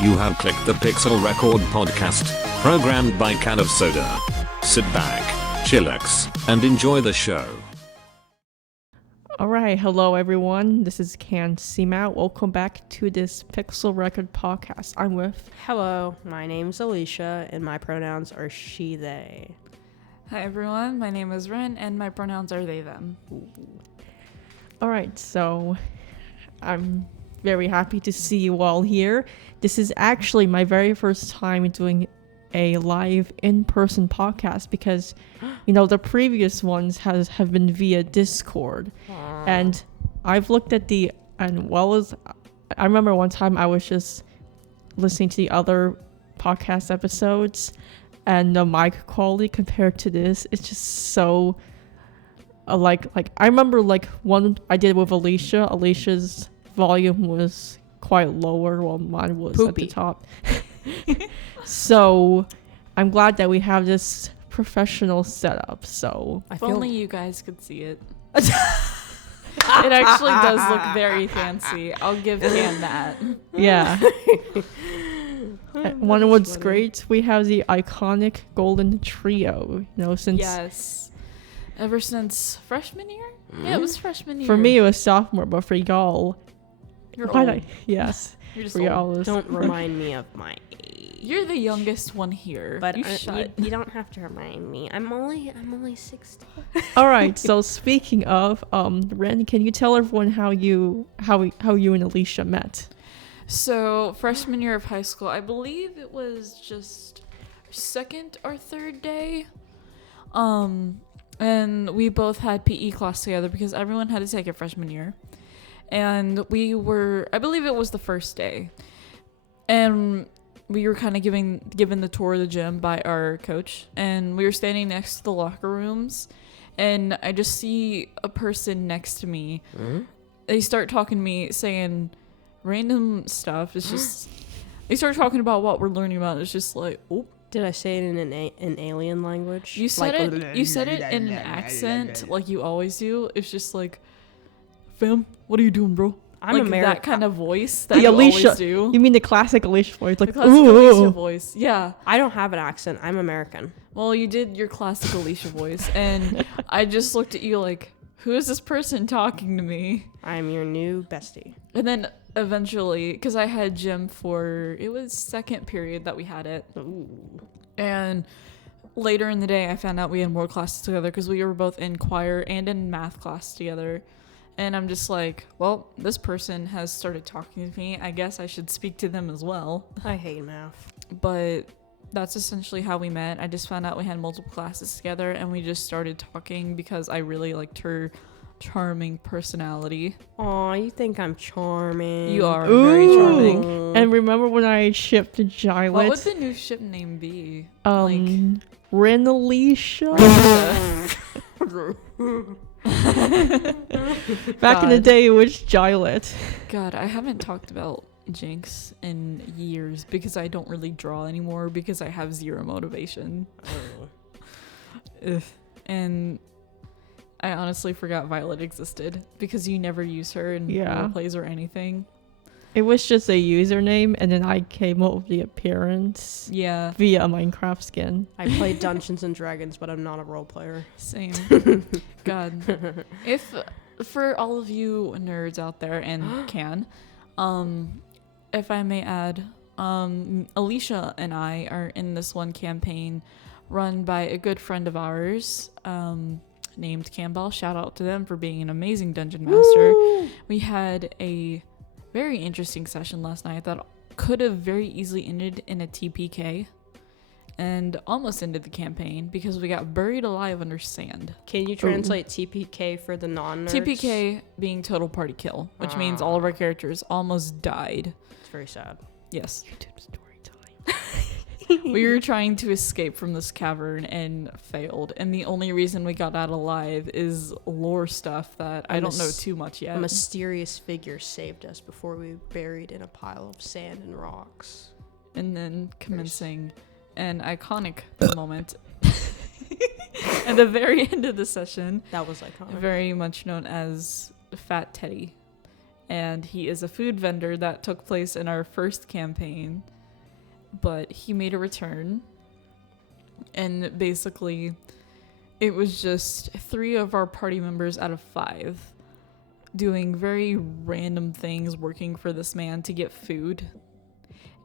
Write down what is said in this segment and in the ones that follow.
You have clicked the Pixel Record podcast, programmed by KanOfSoda. Sit back, chillax, and enjoy the show. Alright, hello everyone. This is Skxttlez Sqvad. Welcome back to this Pixel Record podcast. I'm with... Hello, my name's Alicia, and my pronouns are she, they. Hi everyone, my name is Rynn, and my pronouns are they, them. Alright, so I'm very happy to see you all here. This is actually my very first time doing a live in-person podcast because, the previous ones have been via Discord. And I've looked at I remember one time I was just listening to the other podcast episodes, and the mic quality compared to this, it's just so like I remember one I did with Alicia. Alicia's volume was quite lower while mine was at the top. So I'm glad that we have this professional setup. So If only you guys could see it. It actually does look very fancy. I'll give Can that. Yeah. One what's great, we have the iconic golden trio, since... Yes. Ever since freshman year? Yeah, it was freshman year. For me, it was sophomore, but for y'all... You're old. Yes. You're just for y'all, old. Don't remind me of my age. You're the youngest one here. But you you don't have to remind me. I'm only 16. All right, so speaking of, Rynn, can you tell everyone how you and Alicia met? So, freshman year of high school, I believe it was just second or third day. And we both had PE class together because everyone had to take it freshman year. And I believe it was the first day. And we were kind of given the tour of the gym by our coach. And we were standing next to the locker rooms. And I just see a person next to me. Mm-hmm. They start talking to me saying random stuff. It's just they start talking about what we're learning about. It's just like, oh. Did I say it in an alien language? You said it. You said it in an accent like you always do. It's just like, fam, what are you doing, bro? I'm American. That kind of voice that you always do. You mean the classic Alicia voice, like the classic Alicia voice? Yeah. I don't have an accent. I'm American. Well, you did your classic Alicia voice, and I just looked at you like, who is this person talking to me? I'm your new bestie. And then eventually, because I had gym it was second period that we had it. Ooh. And later in the day, I found out we had more classes together because we were both in choir and in math class together. And I'm just like, well, this person has started talking to me. I guess I should speak to them as well. I hate math. But that's essentially how we met. I just found out we had multiple classes together, and we just started talking because I really liked her charming personality. Aw, you think I'm charming. You are very charming. And remember when I shipped Gilet? What would the new ship name be? Rynn Alicia? Back in the day, it was Gilet. God, I haven't talked about Jinx in years because I don't really draw anymore because I have zero motivation. And I honestly forgot Violet existed because you never use her in roleplays or anything. It was just a username, and then I came up with the appearance via a Minecraft skin. I play Dungeons and Dragons, but I'm not a role player. Same. God. For all of you nerds out there and if I may add, Alicia and I are in this one campaign run by a good friend of ours, named Campbell. Shout out to them for being an amazing dungeon master. Woo! We had a very interesting session last night that could have very easily ended in a TPK and almost ended the campaign because we got buried alive under sand. Can you translate TPK for the non-nerds? TPK being total party kill, which means all of our characters almost died. It's very sad. Yes. YouTube story time. We were trying to escape from this cavern and failed, and the only reason we got out alive is lore stuff that I don't know too much yet. A mysterious figure saved us before we were buried in a pile of sand and rocks. And then commencing an iconic moment at the very end of the session. That was iconic. Very much known as Fat Teddy. and he is a food vendor that took place in our first campaign, but he made a return, and basically it was just 3 of our party members out of 5 doing very random things working for this man to get food.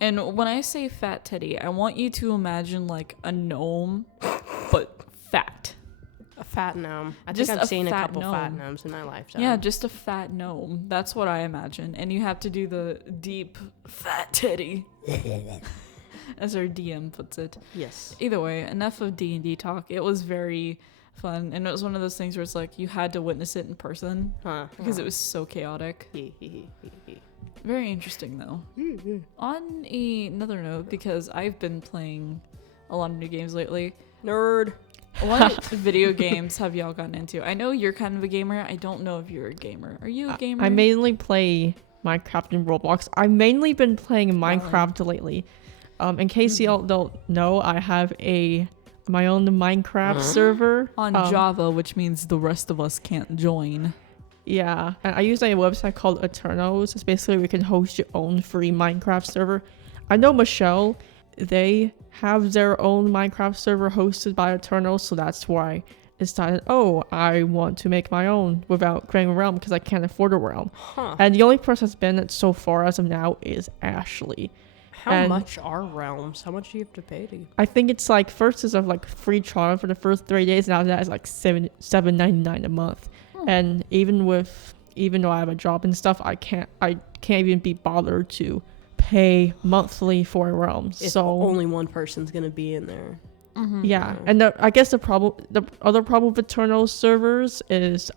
And when I say fat teddy, I want you to imagine like a gnome, but fat. A fat gnome. I Just think a I've seen a fat couple gnome. fat gnomes in my lifetime. Yeah, just a fat gnome. That's what I imagine. And you have to do the deep fat teddy, as our DM puts it. Yes. Either way, enough of D&D talk. It was very fun, and it was one of those things where it's like you had to witness it in person because it was so chaotic. Very interesting though. On another note, because I've been playing a lot of new games lately, Nerd. what video games have y'all gotten into? I know you're kind of a gamer. I don't know if you're a gamer. Are you a gamer? I mainly play Minecraft and Roblox. I've mainly been playing Minecraft lately. In case y'all don't know, I have my own Minecraft server on Java, which means the rest of us can't join. Yeah, and I use a website called Eternals. It's basically where you can host your own free Minecraft server. I know Michelle, they have their own Minecraft server hosted by Eternals, so that's why I decided, I want to make my own without creating a realm because I can't afford a realm. And the only person that's been it so far as of now is Ashley. How much are realms? How much do you have to pay to? I think it's like first is like free trial for the first 3 days, and after that is like $7.99 a month. And even though I have a job and stuff, I can't even be bothered to pay monthly for a realm. If so only one person's gonna be in there. Yeah, and I guess the other problem with Eternal servers is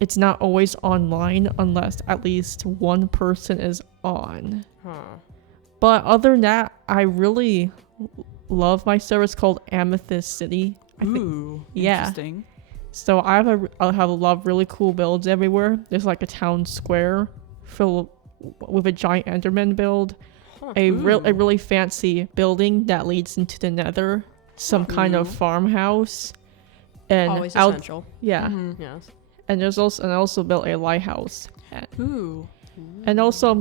it's not always online unless at least one person is on. But other than that, I really love my server. It's called Amethyst City. Interesting. So I have a lot of really cool builds everywhere. There's like a town square filled with a giant Enderman build, a really fancy building that leads into the Nether, some kind of farmhouse, and Always essential. Yeah. Yes. And I also built a lighthouse. Ooh. And also,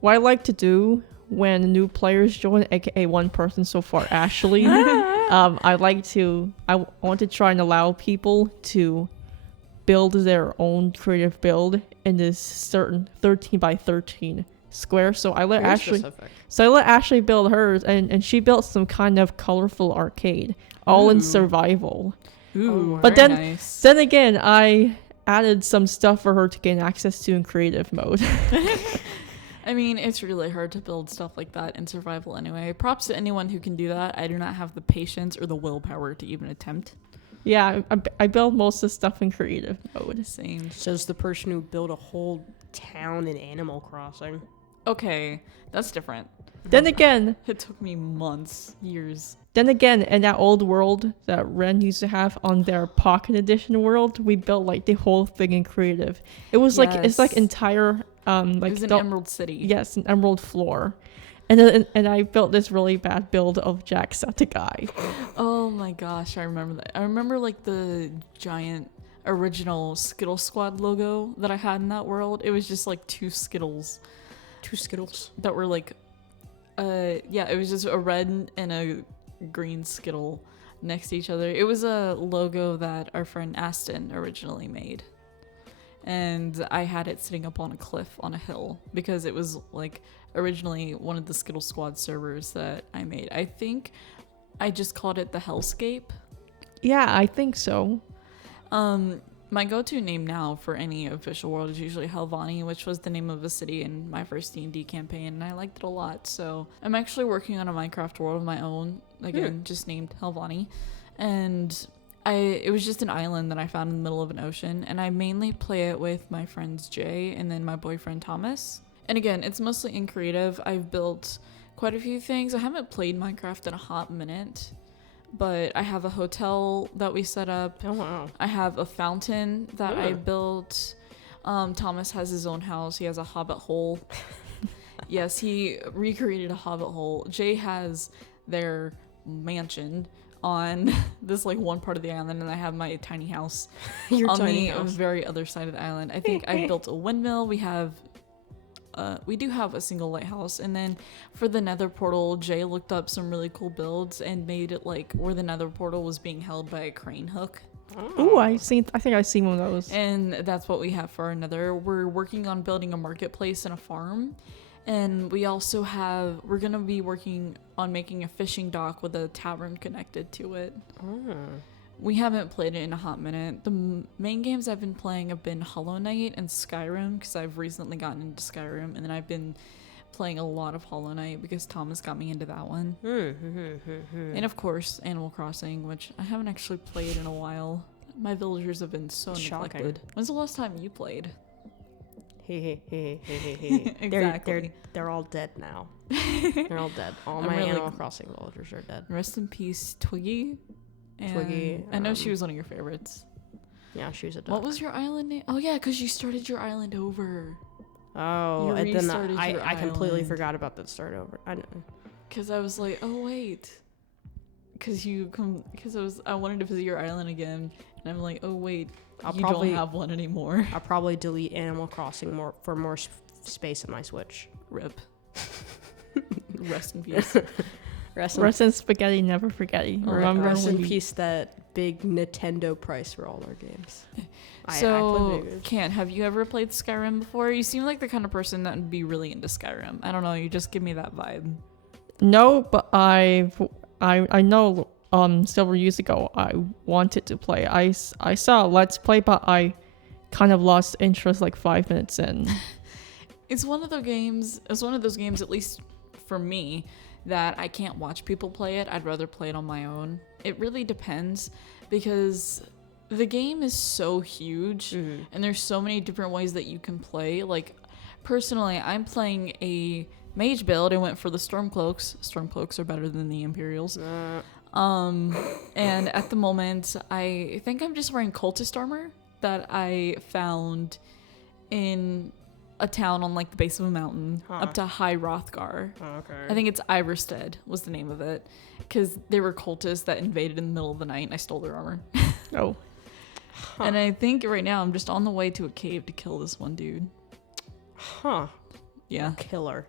what I like to do when new players join, aka one person so far, Ashley, I want to try and allow people to build their own creative build in this certain 13 by 13 square. So I let Ashley build hers, and she built some kind of colorful arcade, all in survival. Ooh, but very then nice. then again, I added some stuff for her to gain access to in creative mode. I mean, it's really hard to build stuff like that in survival anyway. Props to anyone who can do that. I do not have the patience or the willpower to even attempt. Yeah, I build most of the stuff in creative mode. Same. Says the person who built a whole town in Animal Crossing. Okay, that's different. Then again, It took me months, years. in that old world that Rynn used to have on their Pocket Edition world, we built like the whole thing in creative. It was it's like entire It was an Emerald City. Yes, an emerald floor. And I built this really bad build of Jacksepticeye. Oh my gosh, I remember that. I remember like the giant original Skxttlez Sqvad logo that I had in that world. It was just like two Skittles that were like it was just a red and a green Skittle next to each other. It was a logo that our friend Aston originally made. And I had it sitting up on a cliff on a hill because it was like originally one of the Skxttlez Sqvad servers that I made. I think I just called it the Hellscape. Yeah, I think so. My go-to name now for any official world is usually Helvani, which was the name of a city in my first D&D campaign, and I liked it a lot. So I'm actually working on a Minecraft world of my own, again, just named Helvani. And it was just an island that I found in the middle of an ocean, and I mainly play it with my friends Jay and then my boyfriend Thomas. And again, it's mostly in creative. I've built quite a few things. I haven't played Minecraft in a hot minute, but I have a hotel that we set up. Oh, wow. I have a fountain that I built. Thomas has his own house. He has a hobbit hole. Yes, he recreated a hobbit hole. Jay has their mansion. on this like one part of the island, and I have my tiny house Your on tiny the house. very other side of the island. I think I built a windmill. We do have a single lighthouse, and then for the nether portal, Jay looked up some really cool builds and made it like where the nether portal was being held by a crane hook. Ooh, I think I've seen one of those. And that's what we have for our nether. We're working on building a marketplace and a farm. And we're going to be working on making a fishing dock with a tavern connected to it. Oh. We haven't played it in a hot minute. The main games I've been playing have been Hollow Knight and Skyrim, because I've recently gotten into Skyrim. And then I've been playing a lot of Hollow Knight because Thomas got me into that one. And of course, Animal Crossing, which I haven't actually played in a while. My villagers have been so Shocking. neglected. When's the last time you played? Exactly. They're all dead now. They're all dead. All I'm my really Animal Crossing villagers are dead. Rest in peace, Twiggy. And Twiggy, I know she was one of your favorites. Yeah, she was a duck. What was your island name? Oh yeah, because you started your island over. Oh, You and then restarted I your completely island. forgot about that start over. I know. Because I was like, oh wait. Because I wanted to visit your island again, and I'm like, oh wait, I'll you probably- don't have one anymore. I'll probably delete Animal Crossing for more space in my Switch. Rip. Rest in peace. Rest in spaghetti, never forgetty. Remember Rest when in you- peace that big Nintendo price for all our games. I So, play video games. Kant, have you ever played Skyrim before? You seem like the kind of person that would be really into Skyrim. I don't know, you just give me that vibe. No, but I know several years ago I wanted to play. I saw a Let's Play, but I kind of lost interest like 5 minutes in. It's one of those games, at least for me, that I can't watch people play it. I'd rather play it on my own. It really depends, because the game is so huge and there's so many different ways that you can play. Like, personally, I'm playing a mage build. I went for the Stormcloaks. Stormcloaks are better than the Imperials. And at the moment, I think I'm just wearing cultist armor that I found in a town on like the base of a mountain up to High Rothgar. Okay. I think it's Iverstead was the name of it, because they were cultists that invaded in the middle of the night and I stole their armor. Oh, And I think right now I'm just on the way to a cave to kill this one dude. Huh. Yeah. Killer.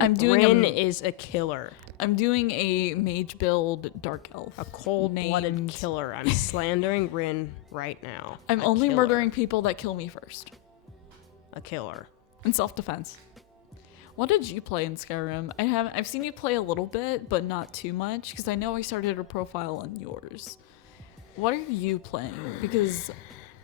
I'm doing Rynn is a killer. I'm doing a mage build dark elf. A cold-blooded named- killer. I'm slandering Rynn right now. I'm A only killer. murdering people that kill me first. A killer. In self-defense. What did you play in Skyrim? I've seen you play a little bit, but not too much, because I know I started a profile on yours. What are you playing? Because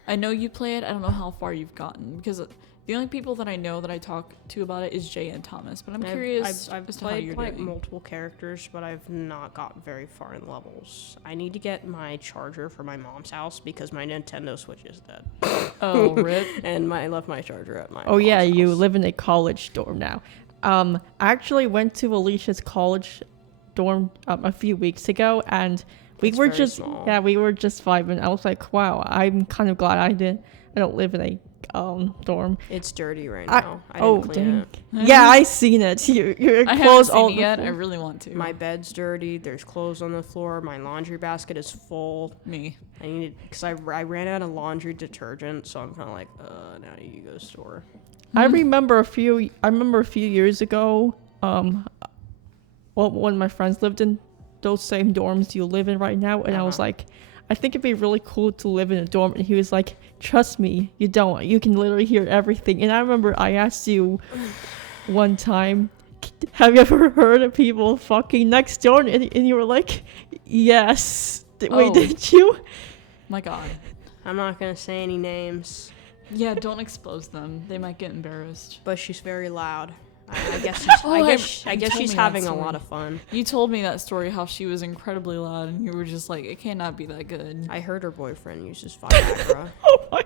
I know you play it, I don't know how far you've gotten, because the only people that I know that I talk to about it is Jay and Thomas, but I'm curious I've as to how played you're like doing. multiple characters, but I've not got very far in levels. I need to get my charger for my mom's house because my Nintendo Switch is dead. Oh, rip. And I left my charger at my oh yeah, mom's you house. live in a college dorm now. I actually went to Alicia's college dorm a few weeks ago, and we It's were very just small. we were just vibing. I was like, wow, I'm kind of glad I don't live in a dorm. It's dirty right I- now. I oh didn't clean dang. it. Yeah, I seen it. Your I haven't clothes seen all it the yet. floor. I really want to. My bed's dirty. There's clothes on the floor. My laundry basket is full. Me. I needed because I ran out of laundry detergent, so I'm kind of like, now you go store. I remember a few years ago, when my friends lived in those same dorms you live in right now, and I was like, I think it'd be really cool to live in a dorm. And he was like, trust me, you don't. You can literally hear everything. And I remember I asked you one time, have you ever heard of people fucking next door? And you were like, yes. Wait, Oh. did you? My God. I'm not gonna say any names, Yeah, don't expose them. They might get embarrassed. but she's very loud. I guess Oh, I you guess told she's me that having a story. lot of fun. You told me that story, how she was incredibly loud, and you were just like, it cannot be that good. I heard her boyfriend uses Viagra. Oh my.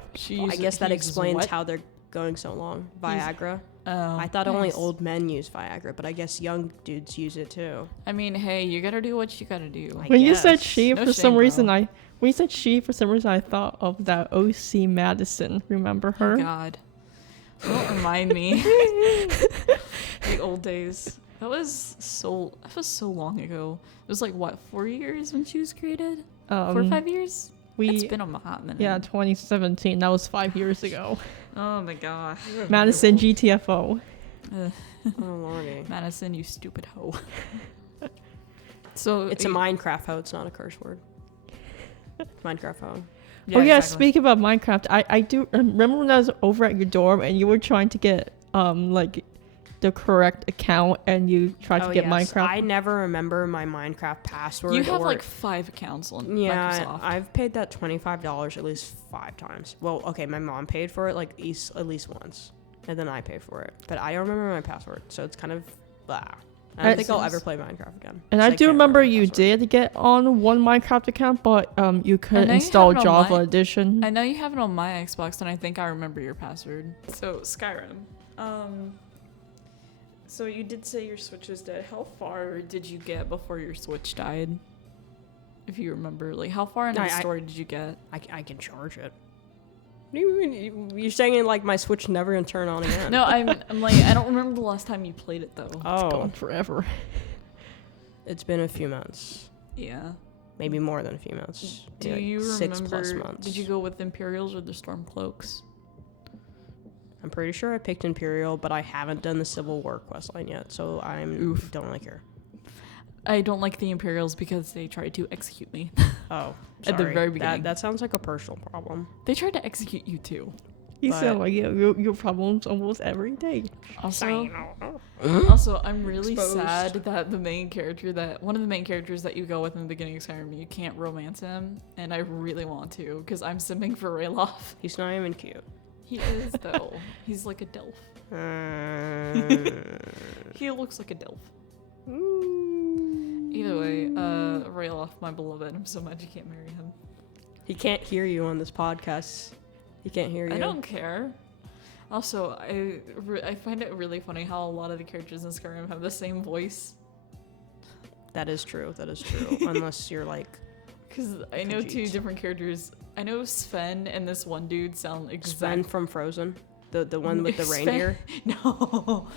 I guess that explains how they're going so long. Viagra. Oh, I thought only nice. old men use Viagra, but I guess young dudes use it too. I mean, hey, you gotta do what you gotta do. I When you said guess. she, No for shame, some reason, bro. when you said she, for some reason, I thought of that OC Madison. Remember her? Oh, God. Don't remind me. The old days. That was so long ago. It was like what, 4 years when she was created? 4 or 5 years? It's been a hot minute. Yeah, 2017. That was 5 years ago. Oh my gosh. Madison GTFO. Ugh. Oh lordy. Madison, you stupid hoe. So It's a Minecraft hoe. It's not a curse word. Minecraft hoe. oh yeah, exactly. speaking about Minecraft, I do remember when I was over at your dorm and you were trying to get like the correct account and you tried to get Minecraft. I never remember my Minecraft password. You have like 5 accounts on Microsoft. I've paid that $25 at least 5 times. Well, okay, my mom paid for it like at least once, and then I paid for it. But I don't remember my password, so it's kind of blah. I don't think I'll ever play Minecraft again. And I do remember you did get on one Minecraft account, but you couldn't install Java Edition. I know you have it on my Xbox, and I think I remember your password. So Skyrim. So you did say your Switch is dead. How far did you get before your Switch died? If you remember, like how far into the story did you get? I can charge it. What do you mean? You're saying like my Switch never gonna turn on again? No, I'm like I don't remember the last time you played it though. It's gone forever. It's been a few months. Yeah. Maybe more than a few months. Do Maybe you like remember? 6+ months. Did you go with Imperials or the Stormcloaks? I'm pretty sure I picked Imperial, but I haven't done the Civil War questline yet, so don't really care. I don't like the Imperials because they tried to execute me. Oh, At the very beginning. That sounds like a personal problem. They tried to execute you too. You sound like your problems almost every day. Also, I'm really Exposed. sad that one of the main characters that you go with in the beginning of Skyrim, you can't romance him, and I really want to because I'm simming for Rayloff. He's not even cute. He is though. He's like a Delph. He looks like a Delph. Either way, Rayloff, my beloved. I'm so mad you can't marry him. He can't hear you on this podcast. He can't hear you. I don't care. Also, I find it really funny how a lot of the characters in Skyrim have the same voice. That is true. Unless you're like... Because I know 2 different characters. I know Sven and this one dude sound exact. Sven from Frozen? The one with the reindeer? No.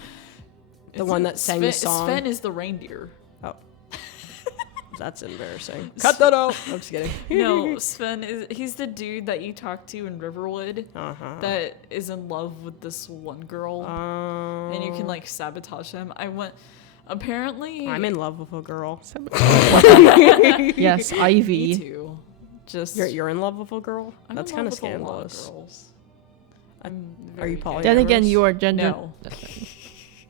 The one that sang the song? Sven is the reindeer. Oh. That's embarrassing. Cut that out! I'm just kidding. No, Sven he's the dude that you talk to in Riverwood that is in love with this one girl. And you can like sabotage him. Apparently I'm in love with a girl. Yes, Ivy. Me too. Just You're in love with a girl? I'm That's in love kind of with a lot of scandalous. girls. I'm Are you very poly- Then again, you are gender. No.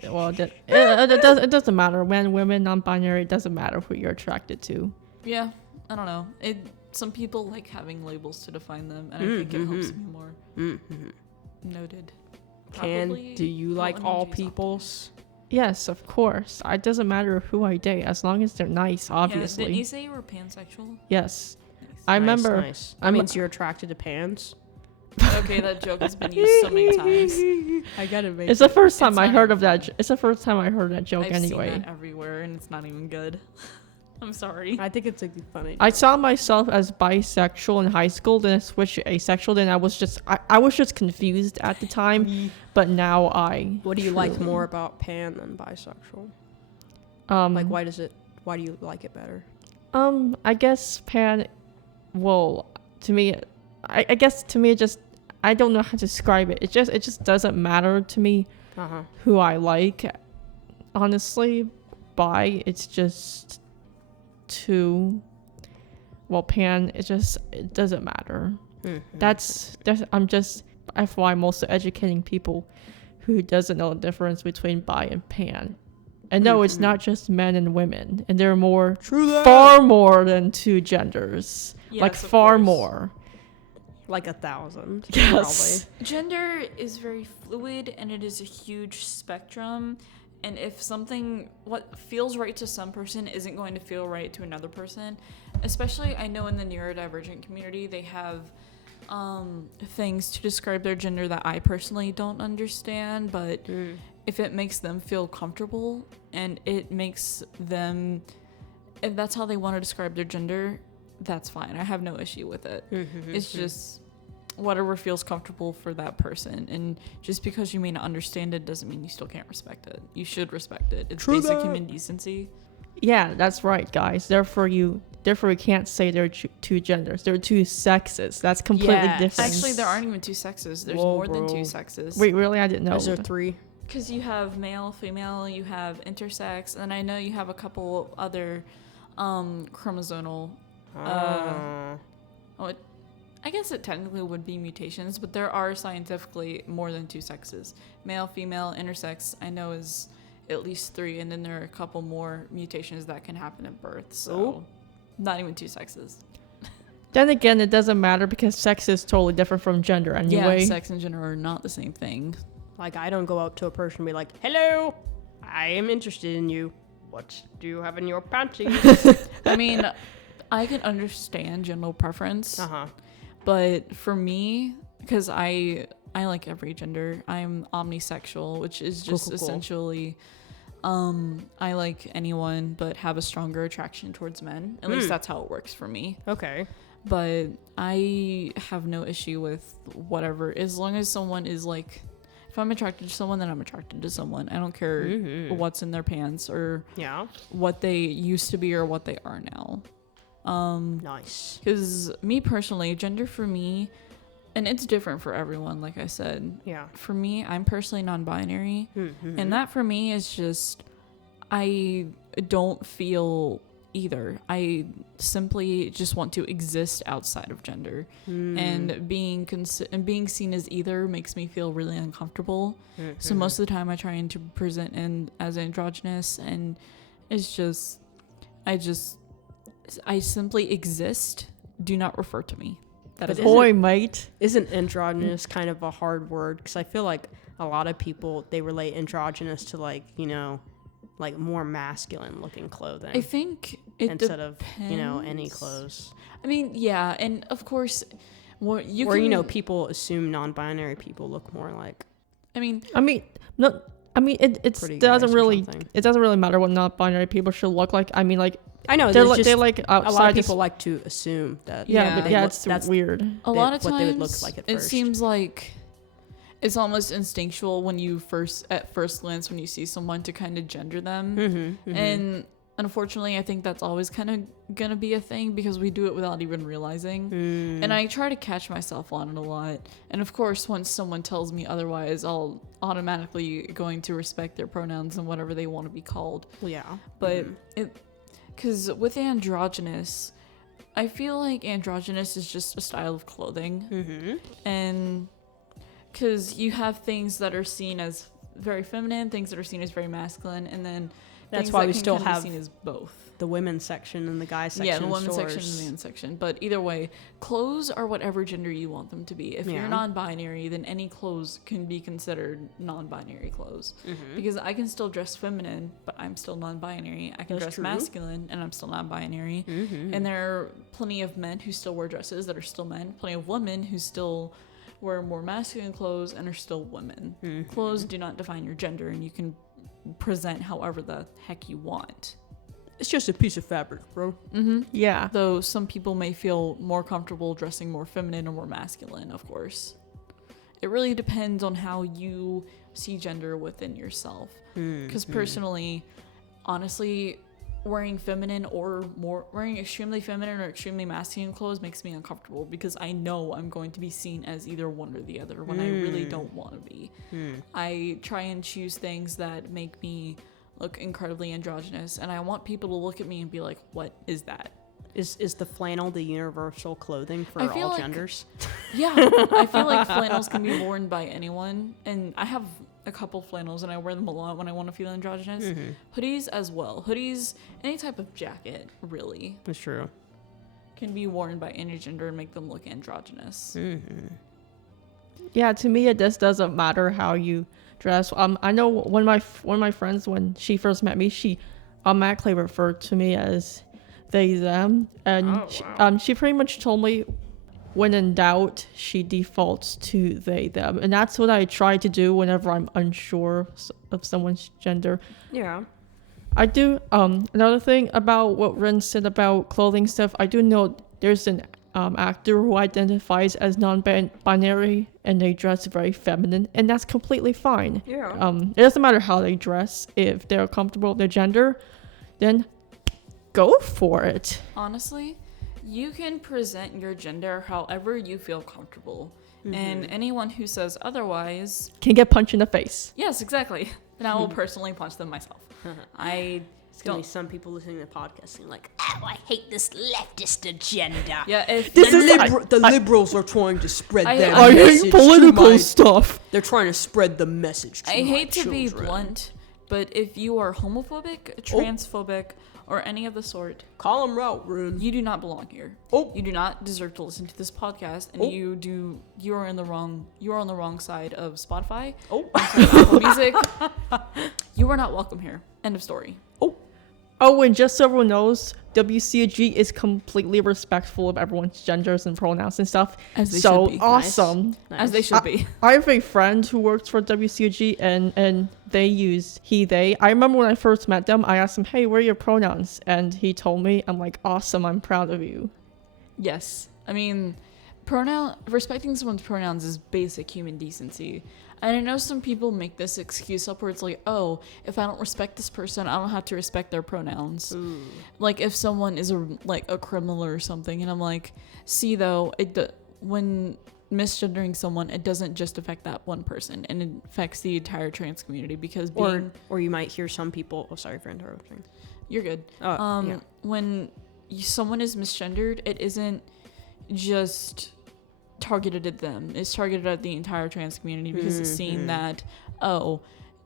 Well, it doesn't matter. Men, women, non-binary, it doesn't matter who you're attracted to. Yeah, I don't know. Some people like having labels to define them, and I think it helps me more. Noted. Do you like all peoples? Yes, of course. It doesn't matter who I date as long as they're nice. Obviously. Yeah, didn't you say you were pansexual? Yes. Nice. I remember. Nice. That means you're attracted to pans. Okay, that joke has been used so many times. I gotta make It's the first time It's I not heard even of that. funny. It's the first time I heard that joke I've anyway. seen that everywhere, and it's not even good. I'm sorry. I think it's a funny. I saw myself as bisexual in high school, then I switched to asexual. Then I was just confused at the time, but now What do you like more about pan than bisexual? Like why do you like it better? I guess pan. Well, to me, I guess to me it just. I don't know how to describe it. It just doesn't matter to me who I like. Honestly, bi, it's just too. Well, pan, it doesn't matter. That's why I'm also educating people who doesn't know the difference between bi and pan. And no, it's not just men and women, and there are far more than 2 genders. Yes, like of far course. more. Like 1,000. Yes. Probably. Gender is very fluid, and it is a huge spectrum. And if what feels right to some person isn't going to feel right to another person, especially I know in the neurodivergent community, they have things to describe their gender that I personally don't understand, but if it makes them feel comfortable and it makes them, if that's how they want to describe their gender, that's fine. I have no issue with it. It's just whatever feels comfortable for that person. And just because you may not understand it doesn't mean you still can't respect it. You should respect it. It's basic human decency. Yeah, that's right, guys. Therefore, you can't say there are two genders. There are two sexes. That's completely different. Actually, there aren't even two sexes. There's more than two sexes. Wait, really? I didn't know. Is there 3? Because you have male, female, you have intersex, and I know you have a couple other chromosomal. I guess it technically would be mutations, but there are scientifically more than 2 sexes. Male, female, intersex, I know is at least 3, and then there are a couple more mutations that can happen at birth. So, not even 2 sexes. Then again, it doesn't matter because sex is totally different from gender anyway. Yeah, sex and gender are not the same thing. Like, I don't go up to a person and be like, hello, I am interested in you. What do you have in your panties? I mean, I can understand general preference. But for me, because I like every gender, I'm omnisexual, which is just essentially I like anyone but have a stronger attraction towards men. At least that's how it works for me. Okay. But I have no issue with whatever, as long as someone is like, if I'm attracted to someone, then I'm attracted to someone. I don't care what's in their pants or what they used to be or what they are now. Nice. Because me personally, gender for me, and it's different for everyone, like I said. Yeah. For me, I'm personally non-binary. And that for me is just, I don't feel either. I simply just want to exist outside of gender. And being seen as either makes me feel really uncomfortable. So most of the time I try to present as androgynous, and it's just, I simply exist. Do not refer to me. That is boy, mate. Isn't androgynous kind of a hard word? Because I feel like a lot of people, they relate androgynous to, like, you know, like more masculine looking clothing. I think it instead of, you know, any clothes. I mean, yeah, and of course, you know, people assume non-binary people look more like. It doesn't really matter what non-binary people should look like. I mean, like, I know they're like outside. A lot of people like to assume that. It's weird. A lot of times, what they would look like at first. It seems like it's almost instinctual when you at first glance when you see someone to kind of gender them, and unfortunately, I think that's always kind of gonna be a thing because we do it without even realizing. And I try to catch myself on it a lot. And of course, once someone tells me otherwise, I'll automatically going to respect their pronouns and whatever they want to be called. Well, yeah, but because with androgynous, I feel like androgynous is just a style of clothing. And because you have things that are seen as very feminine, things that are seen as very masculine, and then that's why we still have seen as both the women's section and the guys section. Yeah, the women's section and the men's section. But either way, clothes are whatever gender you want them to be. If you're non-binary, then any clothes can be considered non-binary clothes. Because I can still dress feminine, but I'm still non-binary. I can dress masculine, and I'm still non-binary. And there are plenty of men who still wear dresses that are still men. Plenty of women who still wear more masculine clothes and are still women. Clothes do not define your gender, and you can present however the heck you want. It's just a piece of fabric, bro. Yeah. Though some people may feel more comfortable dressing more feminine or more masculine, of course. It really depends on how you see gender within yourself. Because personally, honestly, wearing extremely feminine or extremely masculine clothes makes me uncomfortable because I know I'm going to be seen as either one or the other when I really don't want to be. I try and choose things that make me look incredibly androgynous, and I want people to look at me and be like, what is that? Is the flannel the universal clothing for all genders? Yeah, I feel like flannels can be worn by anyone, and I have a couple flannels and I wear them a lot when I want to feel androgynous. Hoodies as well. Hoodies, any type of jacket, really. That's true. Can be worn by any gender and make them look androgynous. Yeah, to me, it just doesn't matter how you dress. I know one of my friends, when she first met me, she automatically referred to me as they, them, and she pretty much told me, when in doubt, she defaults to they, them. And that's what I try to do whenever I'm unsure of someone's gender. Yeah. I do, another thing about what Rynn said about clothing stuff, I do know there's an actor who identifies as non-binary and they dress very feminine, and that's completely fine. Yeah. It doesn't matter how they dress. If they're comfortable with their gender, then go for it. Honestly, you can present your gender however you feel comfortable. And anyone who says otherwise Can get punched in the face. yes, exactly. And I will personally punch them myself. It's gonna be some people listening to the podcast and like, oh, I hate this leftist agenda. Yeah, if The liberals are trying to spread I- their I message hate political to stuff. They're trying to spread the message to I my hate to be children. blunt, but if you are homophobic, transphobic, or any of the sort, Call them out, Rynn. you do not belong here. Oh. You do not deserve to listen to this podcast, and you are on the wrong side of Spotify. Oh. Apple Music. You are not welcome here. End of story. Oh, and just so everyone knows, WCG is completely respectful of everyone's genders and pronouns and stuff. As they so should be. awesome. Nice. As they should be. I have a friend who works for WCG and they use he, they. I remember when I first met them, I asked him, hey, what are your pronouns? And he told me, I'm like, awesome, I'm proud of you. Yes. I mean, respecting someone's pronouns is basic human decency. And I know some people make this excuse up where it's like, oh, if I don't respect this person, I don't have to respect their pronouns. Ooh. Like if someone is a criminal or something, and I'm like, see though, when misgendering someone, it doesn't just affect that one person, and it affects the entire trans community because Or you might hear some people. Oh, sorry for interrupting. you're good. Yeah. When someone is misgendered, it isn't just targeted at them. It's targeted at the entire trans community because it's seen that, oh,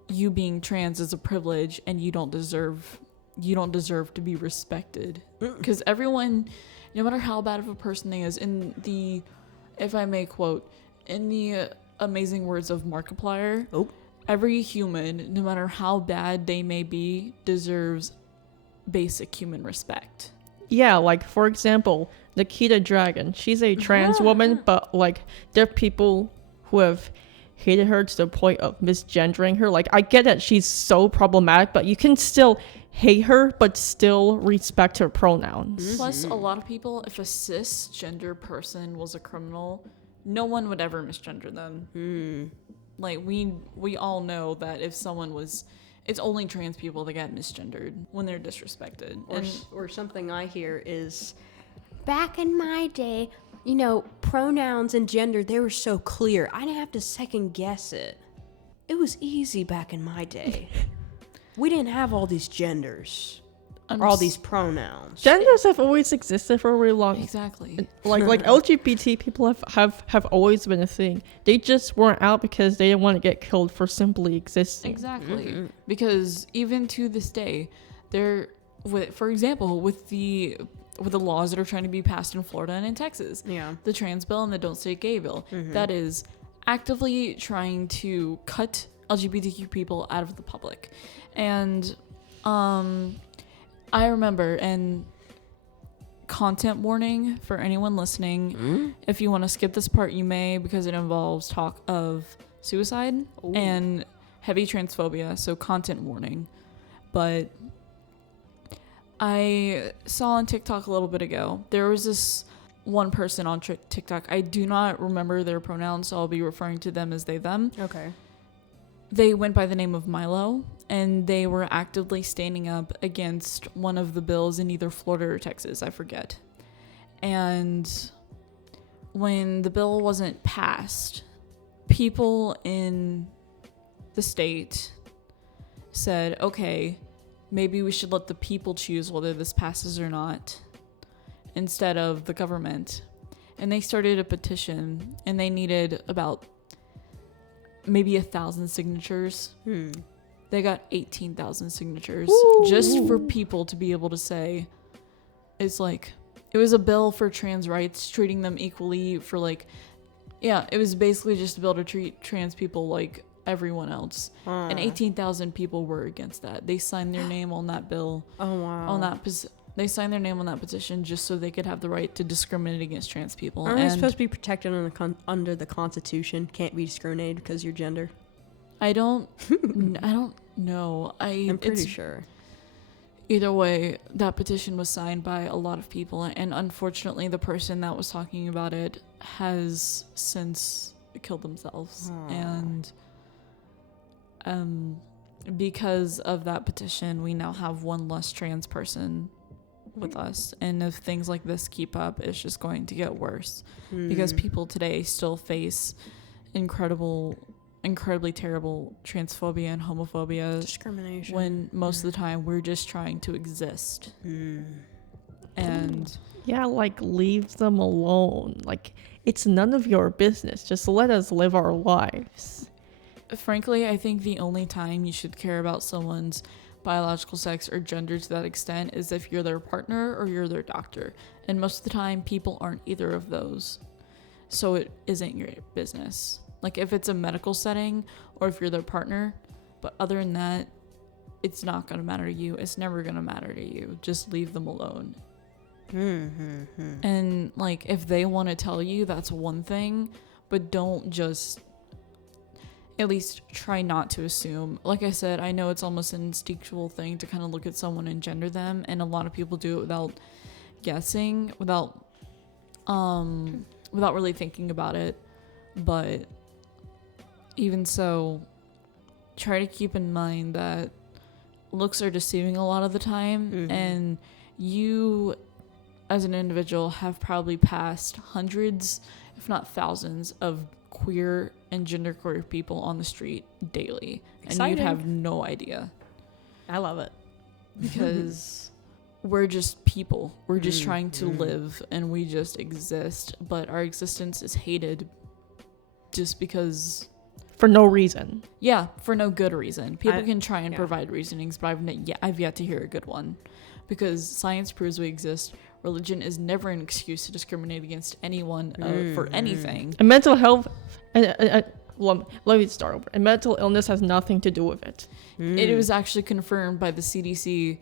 you being trans is a privilege and you don't deserve to be respected. Because everyone, no matter how bad of a person they is, if I may quote, in the amazing words of Markiplier, every human, no matter how bad they may be, deserves basic human respect. Yeah, like for example, Nikita Dragon. She's a trans woman, but like there are people who have hated her to the point of misgendering her. Like I get that she's so problematic, but you can still hate her but still respect her pronouns. Plus, a lot of people, if a cisgender person was a criminal, no one would ever misgender them. Like we all know that if someone was, it's only trans people that get misgendered when they're disrespected. Or something I hear is, back in my day, you know, pronouns and gender, they were so clear. I didn't have to second guess it. It was easy back in my day. We didn't have all these genders. Or all these pronouns. Genders have always existed for a really long. Exactly. Like LGBT people have always been a thing. They just weren't out because they didn't want to get killed for simply existing. Exactly. Because even to this day, for example, with the laws that are trying to be passed in Florida and in Texas, the trans bill and the Don't Say Gay bill, that is actively trying to cut LGBTQ people out of the public. And I remember, and content warning for anyone listening, if you want to skip this part, you may, because it involves talk of suicide and heavy transphobia, so content warning. But I saw on TikTok a little bit ago, there was this one person on TikTok. I do not remember their pronouns, so I'll be referring to them as they, them. Okay. They went by the name of Milo, and they were actively standing up against one of the bills in either Florida or Texas, I forget. And when the bill wasn't passed, people in the state said, okay, maybe we should let the people choose whether this passes or not, instead of the government. And they started a petition, and they needed about maybe 1,000 signatures. They got 18,000 signatures just for people to be able to say, it's like, it was a bill for trans rights, treating them equally for like, yeah, it was basically just a bill to treat trans people like everyone else. And 18,000 people were against that. They signed their name on that bill. Oh, wow. They signed their name on that petition just so they could have the right to discriminate against trans people. Aren't they supposed to be protected under the Constitution? Can't be discriminated because of your gender? I don't know. I'm pretty sure. either way, that petition was signed by a lot of people, and unfortunately the person that was talking about it has since killed themselves. Aww. And because of that petition, we now have one less trans person with us, and if things like this keep up, it's just going to get worse because people today still face incredibly terrible transphobia and homophobia, discrimination, when most of the time we're just trying to exist. And Yeah, like, leave them alone. Like, it's none of your business. Just let us live our lives. frankly, I think the only time you should care about someone's biological sex or gender to that extent is if you're their partner or you're their doctor, and most of the time people aren't either of those, so it isn't your business. Like, if it's a medical setting or if you're their partner, but other than that, it's not going to matter to you. It's never going to matter to you. Just leave them alone. And, like, if they want to tell you, that's one thing, but don't just, at least try not to assume. Like I said, I know it's almost an instinctual thing to kind of look at someone and gender them, and a lot of people do it without guessing, without really thinking about it. But even so, try to keep in mind that looks are deceiving a lot of the time, and you as an individual have probably passed hundreds, if not thousands, of queer and genderqueer people on the street daily. Exciting. And you'd have no idea, I love it. because we're just people. We're just trying to live, and we just exist, but our existence is hated just because, For no reason. yeah, for no good reason. People I- can try and yeah. provide reasonings, but I've yet to hear a good one, because science proves we exist. Religion is never an excuse to discriminate against anyone for anything. And mental health, well, let me start over. And mental illness has nothing to do with it. It was actually confirmed by the CDC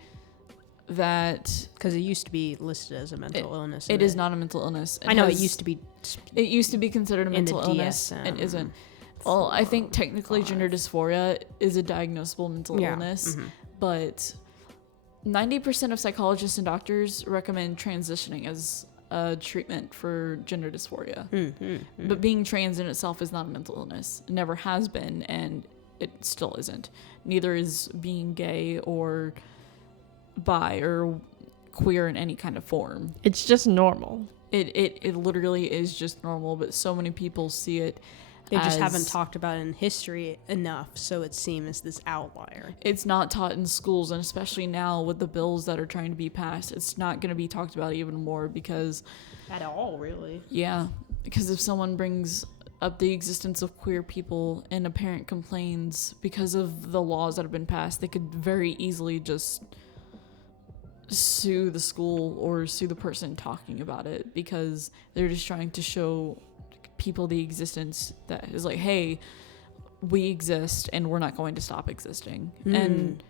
that Because it used to be listed as a mental illness. it is not a mental illness. I know it used to be. It used to be considered a in the mental illness. It DSM. isn't. Well, I think technically gender dysphoria is a diagnosable mental Yeah. illness, Mhm. but 90% of psychologists and doctors recommend transitioning as a treatment for gender dysphoria. But being trans in itself is not a mental illness. It never has been, and it still isn't. Neither is being gay or bi or queer in any kind of form. It's just normal. It literally is just normal, but so many people see it. They just haven't as- talked about it in history enough, so it seems this outlier. It's not taught in schools, and especially now with the bills that are trying to be passed, it's not going to be talked about even more because, At all, really. yeah, because if someone brings up the existence of queer people and a parent complains because of the laws that have been passed, they could very easily just sue the school or sue the person talking about it, because they're just trying to show people the existence that is like, hey, we exist and we're not going to stop existing. And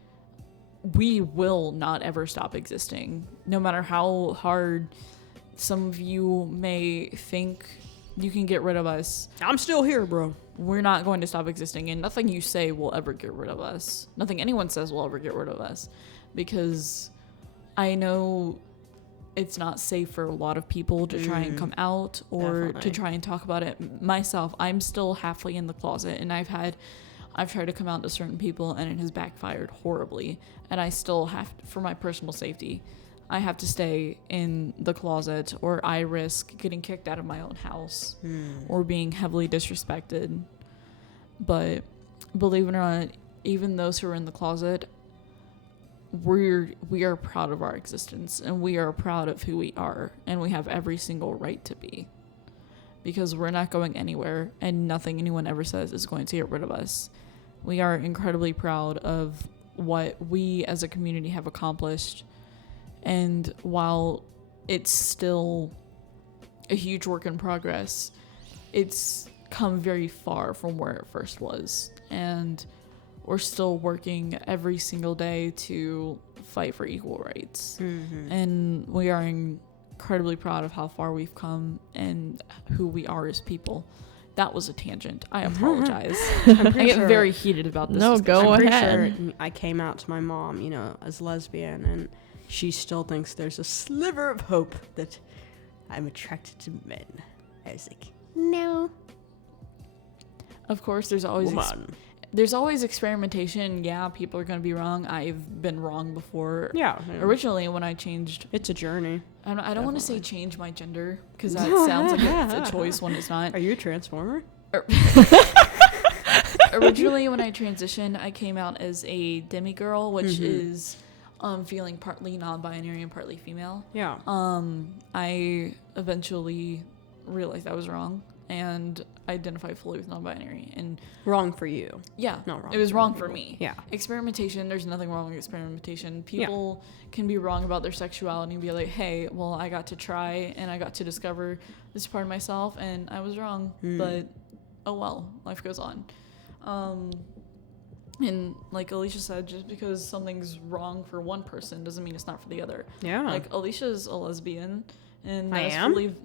we will not ever stop existing, no matter how hard some of you may think you can get rid of us. I'm still here, bro. We're not going to stop existing, and nothing you say will ever get rid of us. Nothing anyone says will ever get rid of us, because I know it's not safe for a lot of people to try and come out or Definitely. to try and talk about it. Myself, I'm still halfway in the closet, and I've tried to come out to certain people, and it has backfired horribly. And I still have, for my personal safety, I have to stay in the closet, or I risk getting kicked out of my own house or being heavily disrespected. But believe it or not, even those who are in the closet, we are proud of our existence, and we are proud of who we are, and we have every single right to be, because we're not going anywhere, and nothing anyone ever says is going to get rid of us. We are incredibly proud of what we as a community have accomplished, and while it's still a huge work in progress, it's come very far from where it first was, and we're still working every single day to fight for equal rights. And we are incredibly proud of how far we've come and who we are as people. That was a tangent. I apologize. I'm I pretty get sure, very heated about this. No, discussion. go I'm pretty ahead. sure I came out to my mom, you know, as lesbian, and she still thinks there's a sliver of hope that I'm attracted to men. I was like, no. Of course, there's always experimentation. Yeah, people are going to be wrong. I've been wrong before. Yeah. Originally, when I changed, It's a journey. I don't want to say change my gender because that sounds like it's a choice when it's not. Are you a transformer? Originally, when I transitioned, I came out as a demigirl, which is feeling partly non-binary and partly female. Yeah. I eventually realized I was wrong and identified fully with non-binary. And Wrong for you. yeah, Not wrong it was for wrong other for people. me. Yeah. Experimentation, there's nothing wrong with experimentation. People can be wrong about their sexuality and be like, hey, well, I got to try and I got to discover this part of myself and I was wrong. But oh well, life goes on. And like Alicia said, just because something's wrong for one person doesn't mean it's not for the other. Yeah. Like Alicia's a lesbian, and I that's am?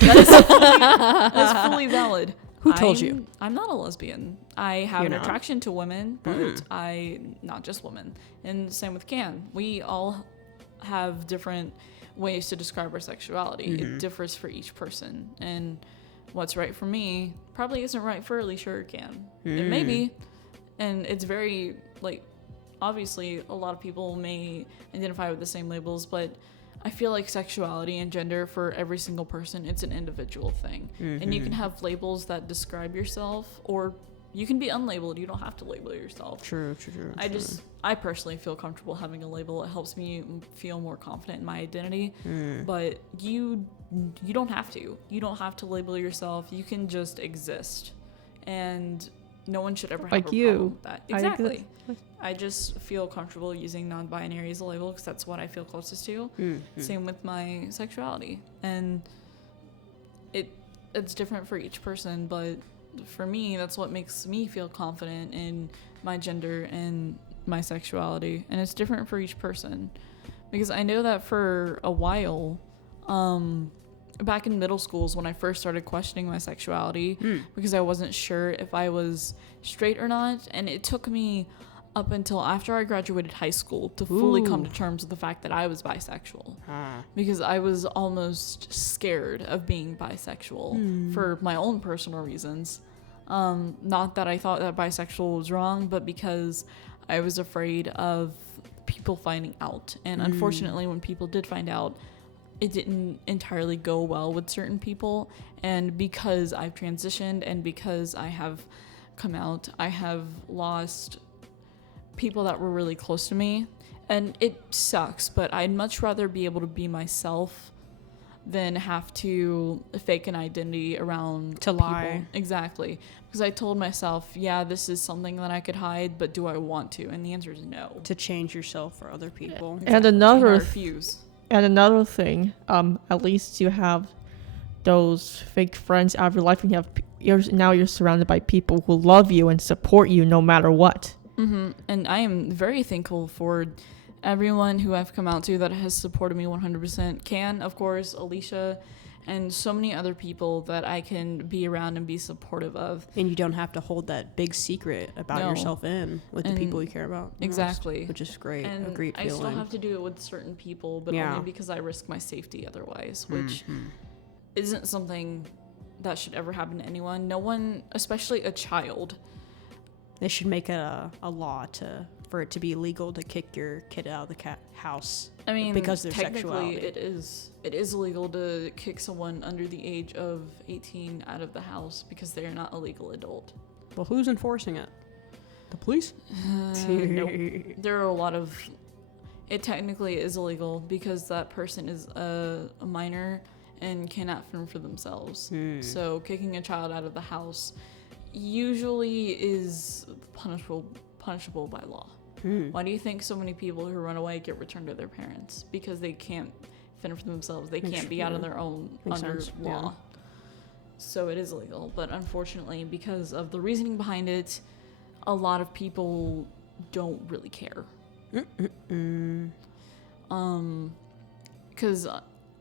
that's fully valid. Who told you? I'm not a lesbian. I have You're an not? attraction to women, but not just women. And same with Can. We all have different ways to describe our sexuality. It differs for each person, and what's right for me probably isn't right for Alicia or Can. It may be. And it's very, like, obviously a lot of people may identify with the same labels, but I feel like sexuality and gender for every single person, it's an individual thing. And you can have labels that describe yourself, or you can be unlabeled. You don't have to label yourself. True. I personally feel comfortable having a label. It helps me feel more confident in my identity. But you don't have to. You don't have to label yourself. You can just exist. And no one should ever have Like a you. problem with that. Exactly. I just feel comfortable using non-binary as a label because that's what I feel closest to. Same with my sexuality. And it's different for each person, but for me, that's what makes me feel confident in my gender and my sexuality. And it's different for each person. Because I know that for a while, back in middle schools when I first started questioning my sexuality because I wasn't sure if I was straight or not, and it took me up until after I graduated high school to fully come to terms with the fact that I was bisexual because I was almost scared of being bisexual for my own personal reasons. Not that I thought that bisexual was wrong, but because I was afraid of people finding out. And unfortunately, when people did find out, it didn't entirely go well with certain people. And because I've transitioned and because I have come out, I have lost people that were really close to me. And it sucks, but I'd much rather be able to be myself than have to fake an identity around To people. lie. Exactly. Because I told myself, yeah, this is something that I could hide, but do I want to? And the answer is no. To change yourself for other people. And I another refuse. And another thing, at least you have those fake friends out of your life, and you're surrounded by people who love you and support you no matter what. And I am very thankful for everyone who I've come out to that has supported me 100%. Can, of course, Alicia, and so many other people that I can be around and be supportive of. And you don't have to hold that big secret about No. yourself in with the And people you care about. most, exactly. which is great. And a great I feeling. still have to do it with certain people, but Yeah. only because I risk my safety otherwise, which isn't something that should ever happen to anyone. No one, especially a child. They should make a law for it to be illegal to kick your kid out of the house. I mean, because of their technically, sexuality. it is illegal to kick someone under the age of 18 out of the house because they are not a legal adult. Well, who's enforcing it? The police? Nope. There are a lot of. It technically is illegal because that person is a minor and cannot fend for themselves. So kicking a child out of the house usually is punishable by law. Why do you think so many people who run away get returned to their parents? Because they can't fend for themselves. They can't be out on their own Makes under sense, law. yeah. So it is illegal. But unfortunately, because of the reasoning behind it, a lot of people don't really care. Because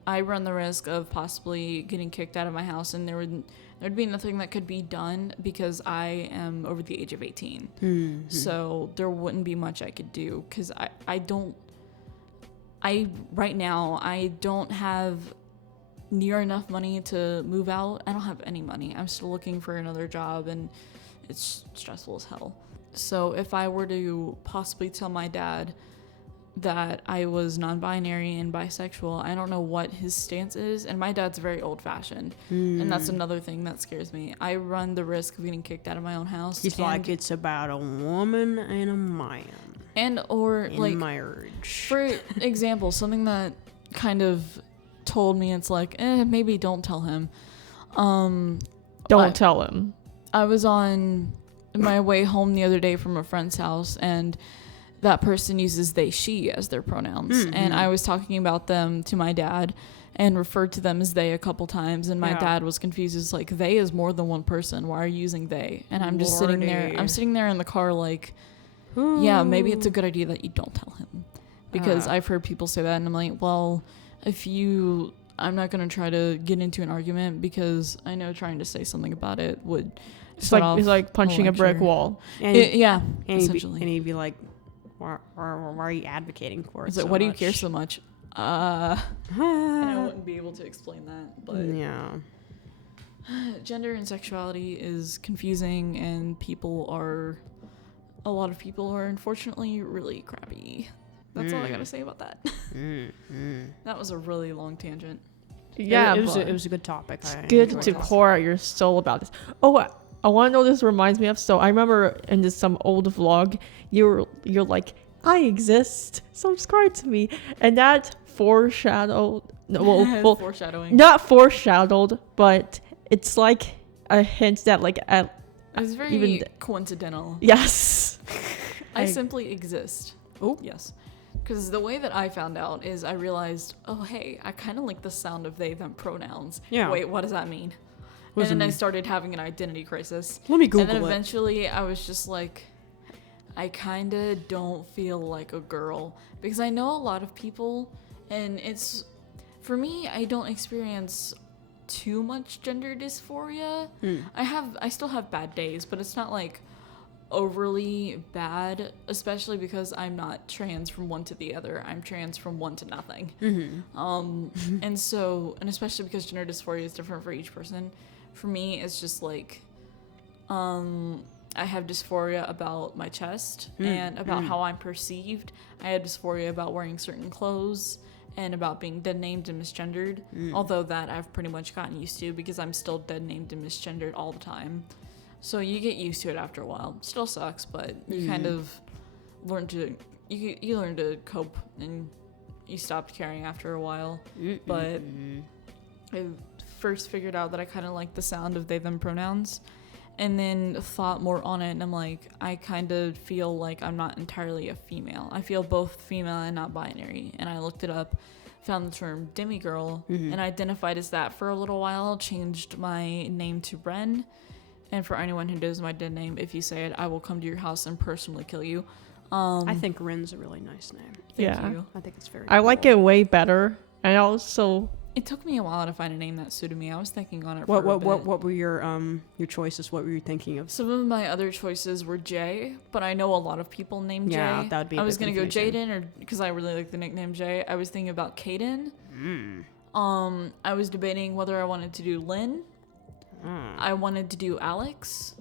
I run the risk of possibly getting kicked out of my house, and there'd be nothing that could be done because I am over the age of 18. Mm-hmm. So there wouldn't be much I could do because right now, I don't have near enough money to move out. I don't have any money. I'm still looking for another job and it's stressful as hell. So if I were to possibly tell my dad that I was non-binary and bisexual, I don't know what his stance is. And my dad's very old-fashioned. And that's another thing that scares me. I run the risk of getting kicked out of my own house. He's like, it's about a woman and a man. And or in like marriage. For example, something that kind of told me it's like, maybe don't tell him. Don't tell him. I was on my way home the other day from a friend's house, and that person uses they, she as their pronouns. And I was talking about them to my dad and referred to them as they a couple times, and my dad was confused. It's like, they is more than one person. Why are you using they? And I'm just sitting there. I'm sitting there in the car like, yeah, maybe it's a good idea that you don't tell him. Because I've heard people say that, and I'm like, well, I'm not going to try to get into an argument because I know trying to say something about it would It's like punching a brick wall. And essentially. And he'd be like, why are you advocating for it? It's like, why do you care so much? And I wouldn't be able to explain that. But yeah. Gender and sexuality is confusing, and a lot of people are unfortunately really crappy. That's all I gotta say about that. That was a really long tangent. Yeah, it was a good topic. It's good to pour out your soul about this. Oh, I want to know what this reminds me of. So I remember in some old vlog, you're like, I exist, subscribe to me, and that foreshadowed. Well, foreshadowing. Not foreshadowed, but it's like a hint that it's very coincidental. Yes. I simply exist. Oh yes. Because the way that I found out is I realized, oh, hey, I kind of like the sound of they, them pronouns. Yeah. Wait, what does that mean? And then I started having an identity crisis. Let me Google it. And then it. eventually I was just like, I kind of don't feel like a girl. Because I know a lot of people, and for me, I don't experience too much gender dysphoria. I still have bad days, but it's not like overly bad, especially because I'm not trans from one to the other. I'm trans from one to nothing. And especially because gender dysphoria is different for each person. For me, it's just like, I have dysphoria about my chest and about how I'm perceived. I had dysphoria about wearing certain clothes and about being dead named and misgendered. Although that I've pretty much gotten used to because I'm still dead named and misgendered all the time. So you get used to it after a while. Still sucks, but you kind of learn to you learn to cope, and you stop caring after a while. But I first figured out that I kind of like the sound of they them pronouns, and then thought more on it, and I'm like, I kind of feel like I'm not entirely a female. I feel both female and not binary. And I looked it up, found the term demigirl, and identified as that for a little while. Changed my name to Rynn. And for anyone who knows my dead name, if you say it, I will come to your house and personally kill you. I think Rynn's a really nice name. Thank you. I think it's very I cool. like it way better. And also, it took me a while to find a name that suited me. I was thinking on it What for a bit. what were your choices? What were you thinking of? Some of my other choices were Jay, but I know a lot of people named Jay. Yeah, that would be. I was gonna go Jaden, or because I really like the nickname Jay. I was thinking about Caden. I was debating whether I wanted to do Lynn. I wanted to do Alex.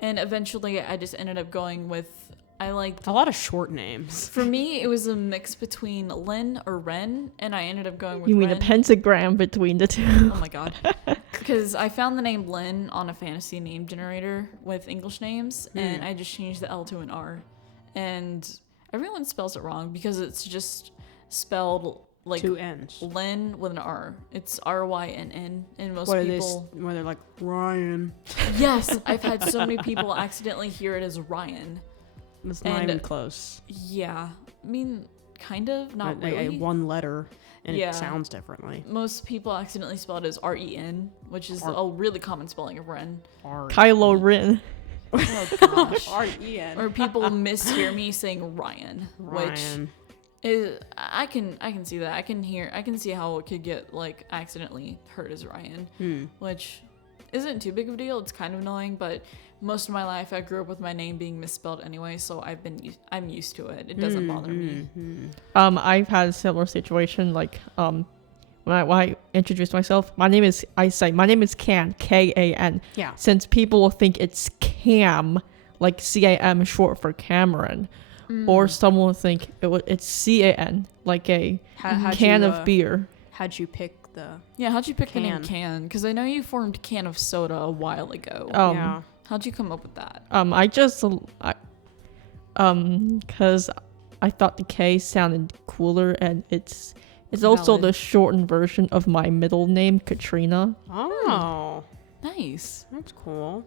And eventually I just ended up going with, I liked a lot of short names. For me, it was a mix between Lynn or Rynn, and I ended up going with you mean Rynn. a pentagram between the two? Oh my god. Because I found the name Lynn on a fantasy name generator with English names, and I just changed the L to an R. And everyone spells it wrong because it's just spelled like 2 N's. Lynn with an R. It's RYNN, and most What people. Where they're like Ryan. Yes, I've had so many people accidentally hear it as Ryan. It's not even close. Yeah, I mean, kind of, not really. One letter, and it sounds differently. Most people accidentally spell it as REN, which is a really common spelling of Ren. Kylo Ren. Oh gosh. REN. Or people mishear me saying Ryan, which is, I can see that. I can see how it could get like accidentally heard as Ryan, which isn't too big of a deal. It's kind of annoying, but most of my life I grew up with my name being misspelled anyway, so I'm used to it. It doesn't bother me. I've had a similar situation. Like when I introduce myself, my name is Kan, K-A-N. Yeah. Since people will think it's Cam, like C-A-M, short for Cameron, or someone will think it's C-A-N, like a can of beer. How'd you pick the? Yeah, how'd you pick the name Can? Can? Because I know you formed KanOfSoda a while ago. Yeah. How'd you come up with that? Because I thought the K sounded cooler, and it's also Valid. the shortened version of my middle name, Katrina. Oh, Nice. that's cool.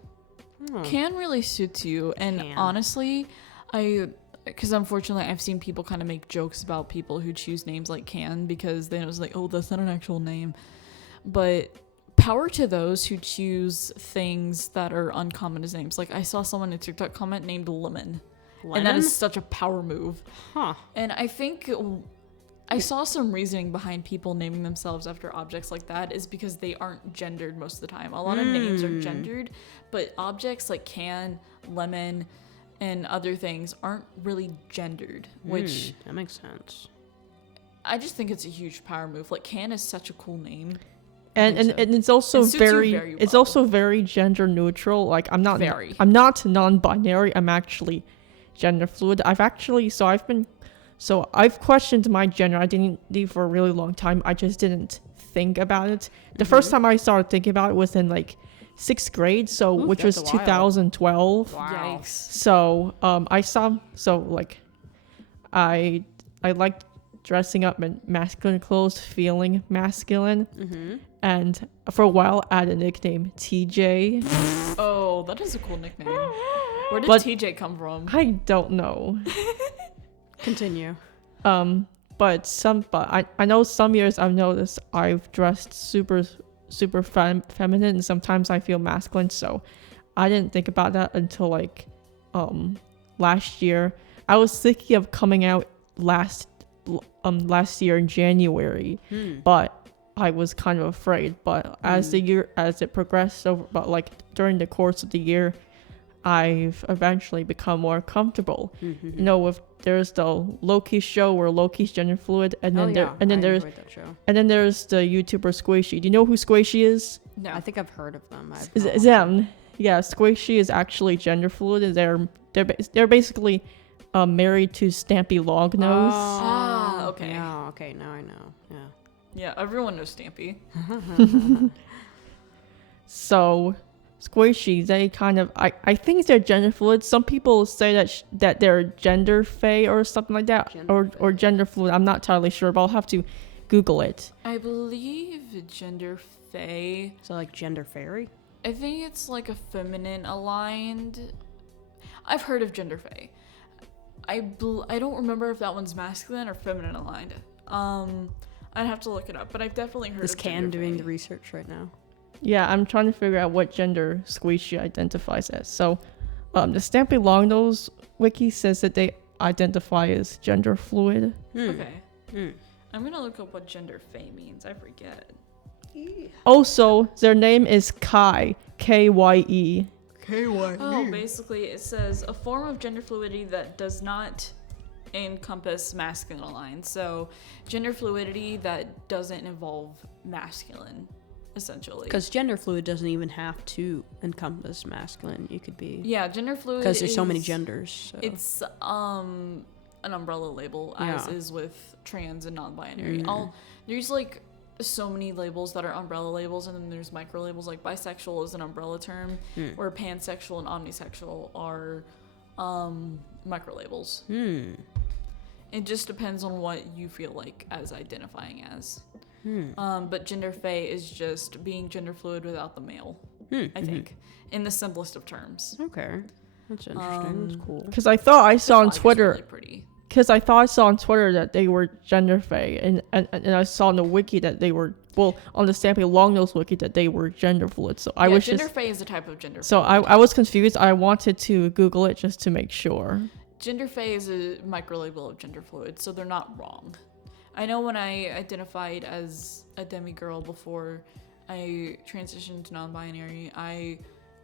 Oh. Can really suits you, and Can. honestly, because unfortunately I've seen people kind of make jokes about people who choose names like Can because they know it's like, oh, that's not an actual name. But power to those who choose things that are uncommon as names. Like I saw someone in a TikTok comment named Lemon. And that is such a power move. Huh. And I think I saw some reasoning behind people naming themselves after objects like that is because they aren't gendered most of the time. A lot of names are gendered, but objects like Can, Lemon, and other things aren't really gendered, which that makes sense. I just think it's a huge power move. Like Can is such a cool name. And it's also It suits you very it's well. also very gender neutral. Like I'm not Very. non-binary. I'm actually gender fluid. I've questioned my gender identity for a really long time. I just didn't think about it. The first time I started thinking about it was in like 6th grade, which was that's a while. 2012. Wow. Yikes. So I liked dressing up in masculine clothes, feeling masculine, and for a while I had a nickname TJ. Oh, that is a cool nickname. Where did But- TJ come from? I don't know. Continue. But I know some years I've noticed I've dressed super feminine, and sometimes I feel masculine, so I didn't think about that until like last year. I was thinking of coming out last year in January, but I was kind of afraid. But as it progressed over, but like during the course of the year, I've eventually become more comfortable. You know, there's the Lakey show where Loki's gender fluid, and then I there's enjoyed that show. the YouTuber Skxttlez. Do you know who Skxttlez is? No. I think I've heard of them. Them. Yeah, Skxttlez is actually gender fluid. And they're basically married to Stampy Longnose. Ah, okay. Yeah, okay, now I know. Yeah. Yeah, everyone knows Stampy. So Skxttlez, they kind of I think they're gender fluid. Some people say that they're gender fey or something like that, or gender fluid. I'm not entirely sure, but I'll have to Google it. I believe gender fae. So like gender fairy? I think it's like a feminine aligned. I've heard of gender fae. I don't remember if that one's masculine or feminine aligned. I'd have to look it up, but I've definitely heard Is of Can gender doing fae. the research right now? Yeah, I'm trying to figure out what gender Skxttlez identifies as. So, the Stampy Longnose wiki says that they identify as gender fluid. Okay. I'm gonna look up what gender fae means. I forget. Also, their name is Kai, Kye. Oh, basically it says a form of gender fluidity that does not encompass masculine aligned. So gender fluidity that doesn't involve masculine, essentially. Because gender fluid doesn't even have to encompass masculine. You could be. Yeah, gender fluid. Because there's so many is- genders. So. It's an umbrella label, as Yeah. is with trans and non-binary. There's like so many labels that are umbrella labels, and then there's micro labels. Like bisexual is an umbrella term, where pansexual and omnisexual are micro labels. It just depends on what you feel like as identifying as. But gender fae is just being gender fluid without the male. I think, in the simplest of terms. Okay. That's interesting. That's cool. Because I thought I saw The on flag is Twitter. really pretty. Because I thought I saw on Twitter that they were gender fey, and I saw on the wiki that they were, well, on the Stampy Longnose wiki that they were gender fluid. So I was gender just, fae is a type of gender. so I was confused. I wanted to Google it just to make sure. Gender fae is a micro label of gender fluid, so they're not wrong. I know when I identified as a demigirl before, I transitioned to non-binary,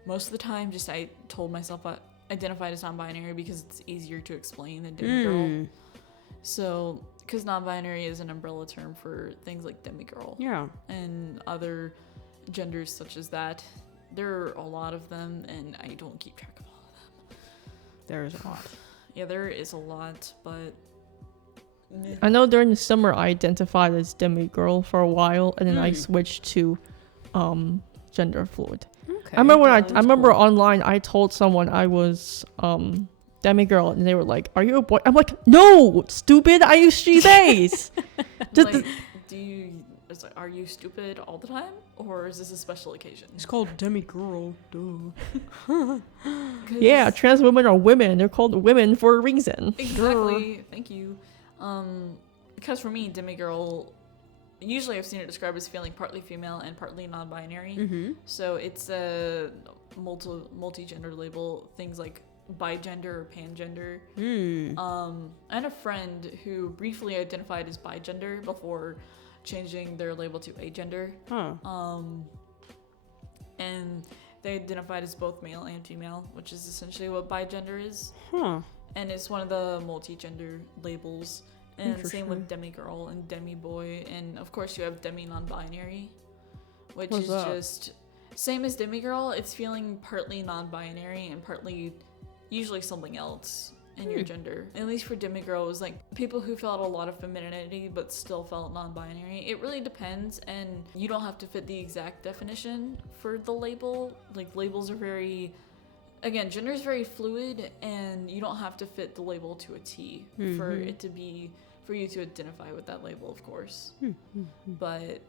most of the time I told myself I identified as non-binary because it's easier to explain than demigirl. So, because non-binary is an umbrella term for things like demigirl. Yeah. And other genders such as that. There are a lot of them, and I don't keep track of all of them. There is a lot. Yeah, there is a lot, but... I know during the summer I identified as demigirl for a while, and then I switched to gender fluid. Okay. I remember when That's I remember cool. online I told someone I was demigirl, and they were like, "Are you a boy?" I'm like, "No, stupid. I use she theys." Like, are you stupid all the time, or is this a special occasion? It's called demigirl. Duh. Yeah, trans women are women. They're called women for a reason. Exactly. Thank you. Because for me, demigirl, usually I've seen it described as feeling partly female and partly non-binary. So it's a multi-gender label, things like bigender or pangender. I had a friend who briefly identified as bigender before changing their label to agender. And they identified as both male and female, which is essentially what bigender is. And it's one of the multi-gender labels. And same with demigirl and demiboy. And of course you have demi-non-binary, which is just same as demigirl. It's feeling partly non-binary and partly usually something else in your gender. At least for demigirl, it was like people who felt a lot of femininity but still felt non-binary. It really depends, and you don't have to fit the exact definition for the label. Like, labels are very... Again, gender is very fluid, and you don't have to fit the label to a T for it to be... for you to identify with that label, of course. But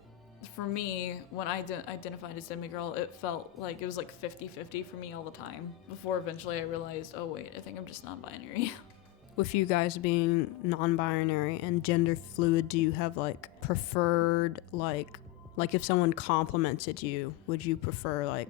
for me, when I identified as demigirl, it felt like it was like 50-50 for me all the time. Before eventually I realized, oh wait, I think I'm just non-binary. With you guys being non-binary and gender fluid, do you have like preferred like if someone complimented you, would you prefer like,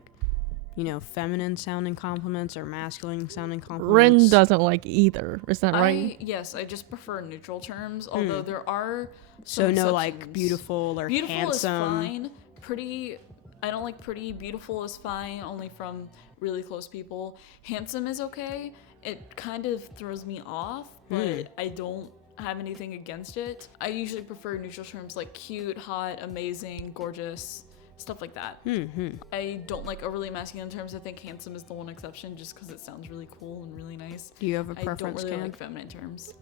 you know, feminine sounding compliments or masculine sounding compliments? Rynn doesn't like either. Is that right? Yes, I just prefer neutral terms, although there are so some no exceptions. like beautiful or beautiful handsome. Is fine. Pretty, I don't like pretty. Beautiful is fine, only from really close people. Handsome is okay. It kind of throws me off, but I don't have anything against it. I usually prefer neutral terms like cute, hot, amazing, gorgeous, stuff like that. I don't like overly masculine terms. I think handsome is the one exception just because it sounds really cool and really nice. Do you have a preference? I don't really Cam? like feminine terms.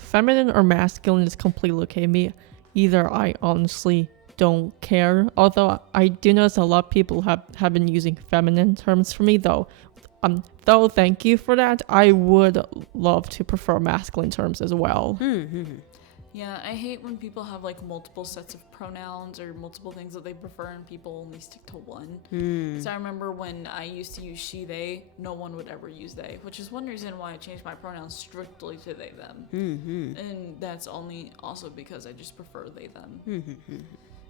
Feminine or masculine is completely okay. Me, either. I honestly don't care. Although I do notice a lot of people have been using feminine terms for me, though. Though thank you for that. I would love to prefer masculine terms as well. Yeah, I hate when people have like multiple sets of pronouns or multiple things that they prefer and people only stick to one. So I remember when I used to use she, they, no one would ever use they, which is one reason why I changed my pronouns strictly to they, them. And that's only also because I just prefer they, them.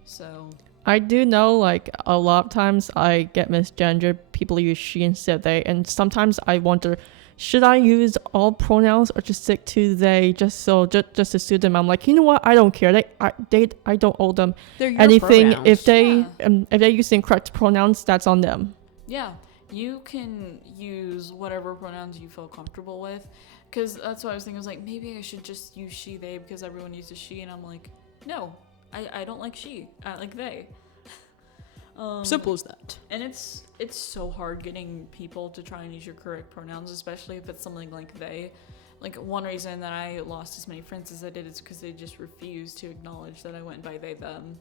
So I do know, like, a lot of times I get misgendered. People use she instead of they, and sometimes I wonder, should I use all pronouns or just stick to they just to suit them? I'm like, you know what? I don't care. I don't owe them anything. Pronouns. If they use the incorrect pronouns, that's on them. yeah, you can use whatever pronouns you feel comfortable with. Because that's what I was thinking. I was like, maybe I should just use she, they because everyone uses she. And I'm like, no, I don't like she. I like they. Simple as that. And it's so hard getting people to try and use your correct pronouns, especially if it's something like they. Like, one reason that I lost as many friends as I did is because they just refused to acknowledge that I went by they, them.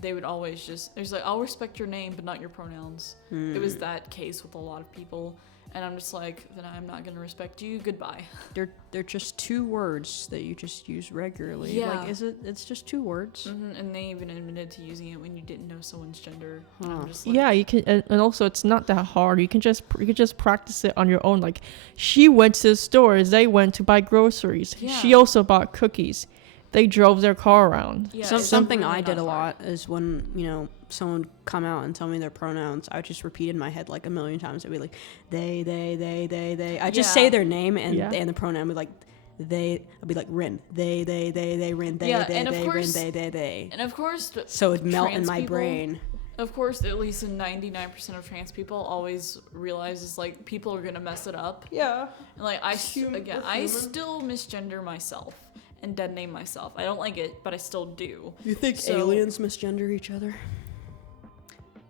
They would always just, there's like, I'll respect your name, but not your pronouns. It was that case with a lot of people. And I'm just like, then I'm not going to respect you. Goodbye. They're just two words that you just use regularly. Yeah. Like, it's just two words. And they even admitted to using it when you didn't know someone's gender. And I'm just like, Yeah, you can, and also it's not that hard. You can just practice it on your own. Like, she went to the store, they went to buy groceries. Yeah. She also bought cookies. They drove their car around. yeah, Something really I did not a hard. lot is when, you know, someone would come out and tell me their pronouns, I would just repeat in my head like a million times. I'd be like, they. I just Yeah. say their name and Yeah. and the pronoun would be like they. I'll be like Rynn. They, Rynn, they, Yeah, they, and of they, course- Rynn, they. And of course, So it'd melt in trans my people- brain. Of course, at least 99% of trans people always realizes like people are gonna mess it up. Yeah. And like I We're I human. still misgender myself and dead name myself. I don't like it, but I still do. You think So- aliens misgender each other?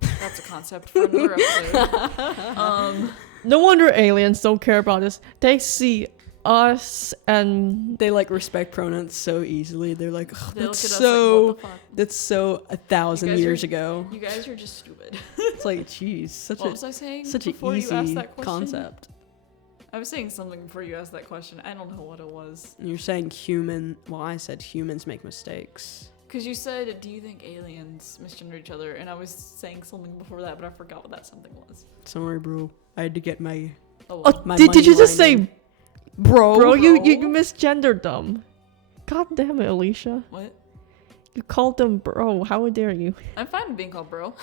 That's a concept for another episode. No wonder aliens don't care about us. They see us and They like respect pronouns so easily. They're like, "Ugh, They look that's at us so, like, what the fuck? that's so 1,000 guys years are- ago. You guys are just stupid. It's like, geez, such What was I saying such an before you asked easy that question? concept. I was saying something before you asked that question. I don't know what it was. You're saying well, I said humans make mistakes. Because you said, do you think aliens misgender each other? And I was saying something before that, but I forgot what that something was. Sorry, bro. I had to get my Oh, oh, well. My did you money just line say bro? You Bro? misgendered them. God damn it, Alicia. What? You called them bro. How dare you? I'm fine with being called bro.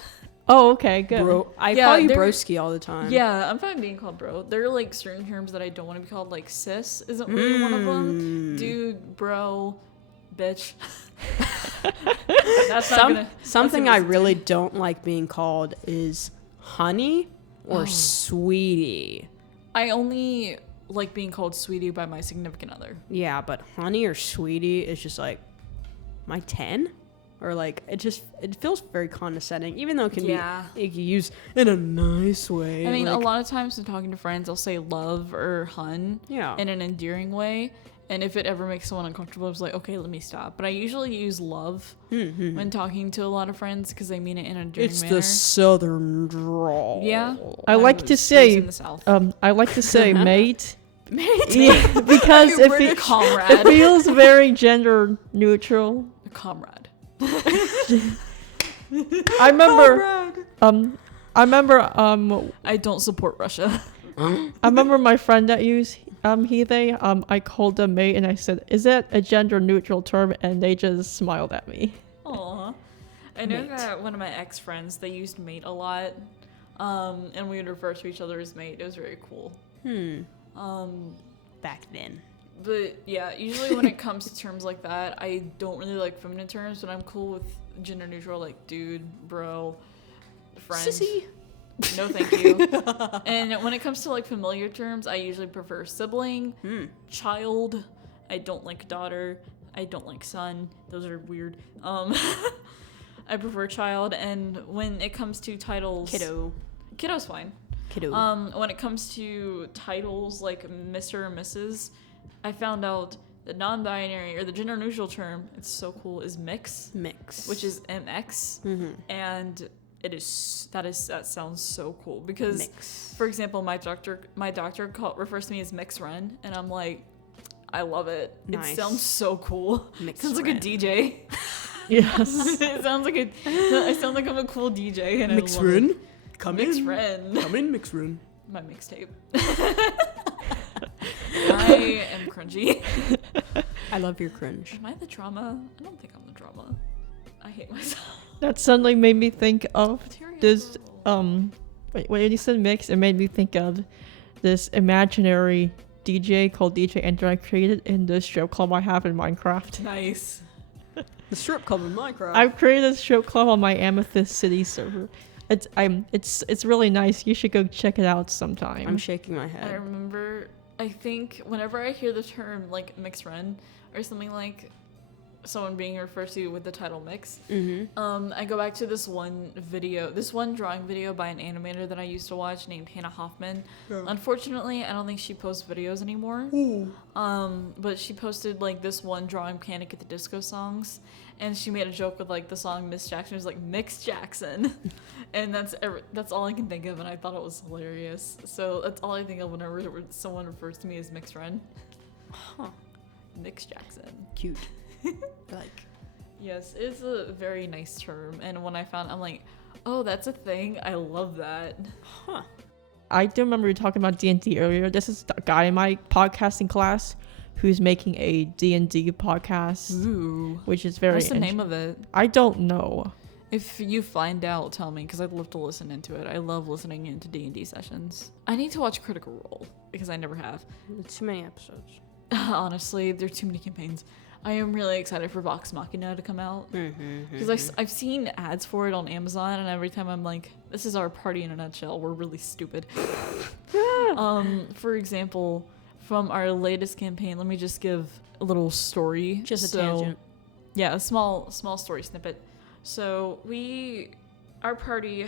Oh, okay, good. bro. I Yeah, call you they're- broski all the time. Yeah, I'm fine being called bro. There are like certain terms that I don't want to be called, like sis isn't really one of them. Dude, bro, bitch. That's not gonna. Something that's I gonna really don't like being called is honey or Oh. sweetie. I only like being called sweetie by my significant other. Yeah, but honey or sweetie is just like my 10, or like it feels very condescending, even though it can Yeah. be it can use in a nice way. I mean, like, a lot of times when talking to friends, I'll say love or hun yeah. in an endearing way. And if it ever makes someone uncomfortable, it's like, okay, let me stop. But I usually use love when talking to a lot of friends because they mean it in an endearing It's manner. the southern drawl. Yeah. I like to was raised say, in the South. I like to say mate. Mate. Yeah, because We're it a comrade. feels very gender neutral. A comrade. I remember I don't support Russia. I remember my friend that used he they I called them mate and I said, "Is that a gender neutral term?" And they just smiled at me. Aw. I know Mate. that one of my ex-friends, they used mate a lot. And we would refer to each other as mate. It was very cool. Back then. But yeah, usually when it comes to terms like that, I don't really like feminine terms, but I'm cool with gender neutral, like dude, bro, friend. Sissy. No, thank you. And when it comes to like familiar terms, I usually prefer sibling, child. I don't like daughter. I don't like son. Those are weird. I prefer child. And when it comes to titles, kiddo's fine. Kiddo. When it comes to titles like Mr. or Mrs., I found out the non-binary or the gender-neutral term, it's so cool, is mix, Mix. which is MX, and that sounds so cool because, Mix. for example, my doctor refers to me as Mix Rynn, and I'm like, I love it. Nice. It sounds so cool. Mix Sounds like Rynn. a DJ. Yes. It sounds like I sound like I'm a cool DJ, and Mix I love Rynn. it. Come Mix in. Rynn. Come in, Mix Rynn. My mixtape. I am cringy. I love your cringe. Am I the drama? I don't think I'm the drama. I hate myself. That suddenly made me think of Material this girl. wait, when you said mix, it made me think of this imaginary DJ called DJ Enter I created in the strip club I have in Minecraft. Nice. The strip club in Minecraft. I've created a strip club on my Amethyst City server. It's really nice. You should go check it out sometime. I'm shaking my I head. remember, I think whenever I hear the term like mix run or something like someone being referred to with the title mix, I go back to this one drawing video by an animator that I used to watch named Hannah Hoffman. Unfortunately, I don't think she posts videos anymore. But she posted like this one drawing Panic at the Disco songs, and she made a joke with like the song Miss Jackson. It was like Mix Jackson, and that's all I can think of, and I thought it was hilarious. So that's all I think of whenever someone refers to me as Mix Run. Mix Jackson. Cute. Like. Yes, it's a very nice term, and when I found, I'm like, oh, that's a thing. I love that. I do remember you talking about D&D earlier. This is the guy in my podcasting class who's making a D&D podcast, Ooh. which is very What's the name of it? I don't know. If you find out, tell me, because I'd love to listen into it. I love listening into D&D sessions. I need to watch Critical Role, because I never have. Too many episodes. Honestly, there are too many campaigns. I am really excited for Vox Machina to come out. Because I've seen ads for it on Amazon, and every time I'm like, this is our party in a nutshell. We're really stupid. For example, from our latest campaign, let me just give a little story. Just a tangent. Yeah, a small story snippet. So our party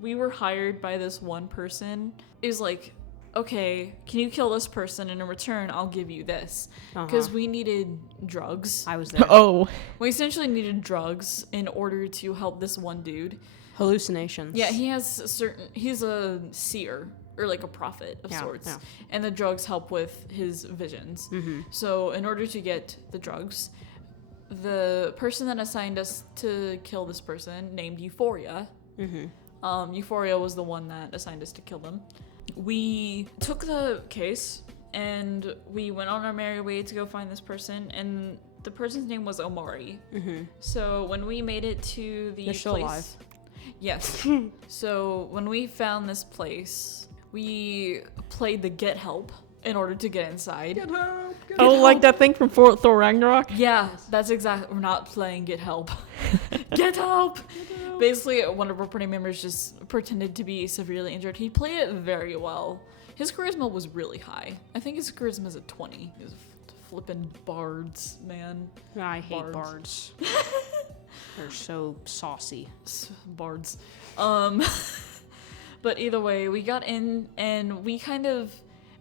we were hired by this one person. It was like, okay, can you kill this person, and in return I'll give you this, because we needed drugs. I was there. Oh. We essentially needed drugs in order to help this one dude. Hallucinations. Yeah, he's a seer, or like a prophet of sorts, and the drugs help with his visions. So in order to get the drugs, the person that assigned us to kill this person, named Euphoria, Euphoria was the one that assigned us to kill them. We took the case and we went on our merry way to go find this person, and the person's name was Omari. So when we made it to the place, alive. Yes. So when we found this place, we played the get help in order to get inside. Get help! Like that thing from Thor Ragnarok? Yeah, that's exactly. We're not playing get help. Get help! Basically, one of our party members just pretended to be severely injured. He played it very well. His charisma was really high. I think his charisma is at 20. He's flipping bards, man. I hate bards. They're so saucy. Bards. But either way, we got in, and we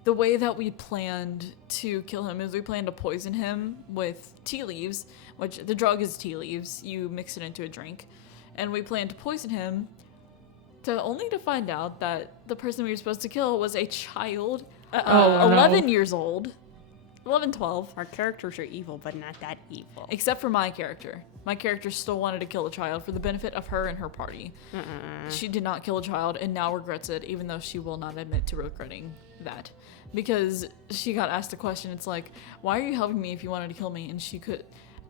the way that we planned to kill him is we planned to poison him with tea leaves, which the drug is tea leaves. You mix it into a drink. And we planned to poison him, only to find out that the person we were supposed to kill was a child, 11 years old, 11, 12. Our characters are evil, but not that evil. Except for my character. My character still wanted to kill a child for the benefit of her and her party. She did not kill a child and now regrets it, even though she will not admit to regretting that. Because she got asked a question, it's like, why are you helping me if you wanted to kill me? And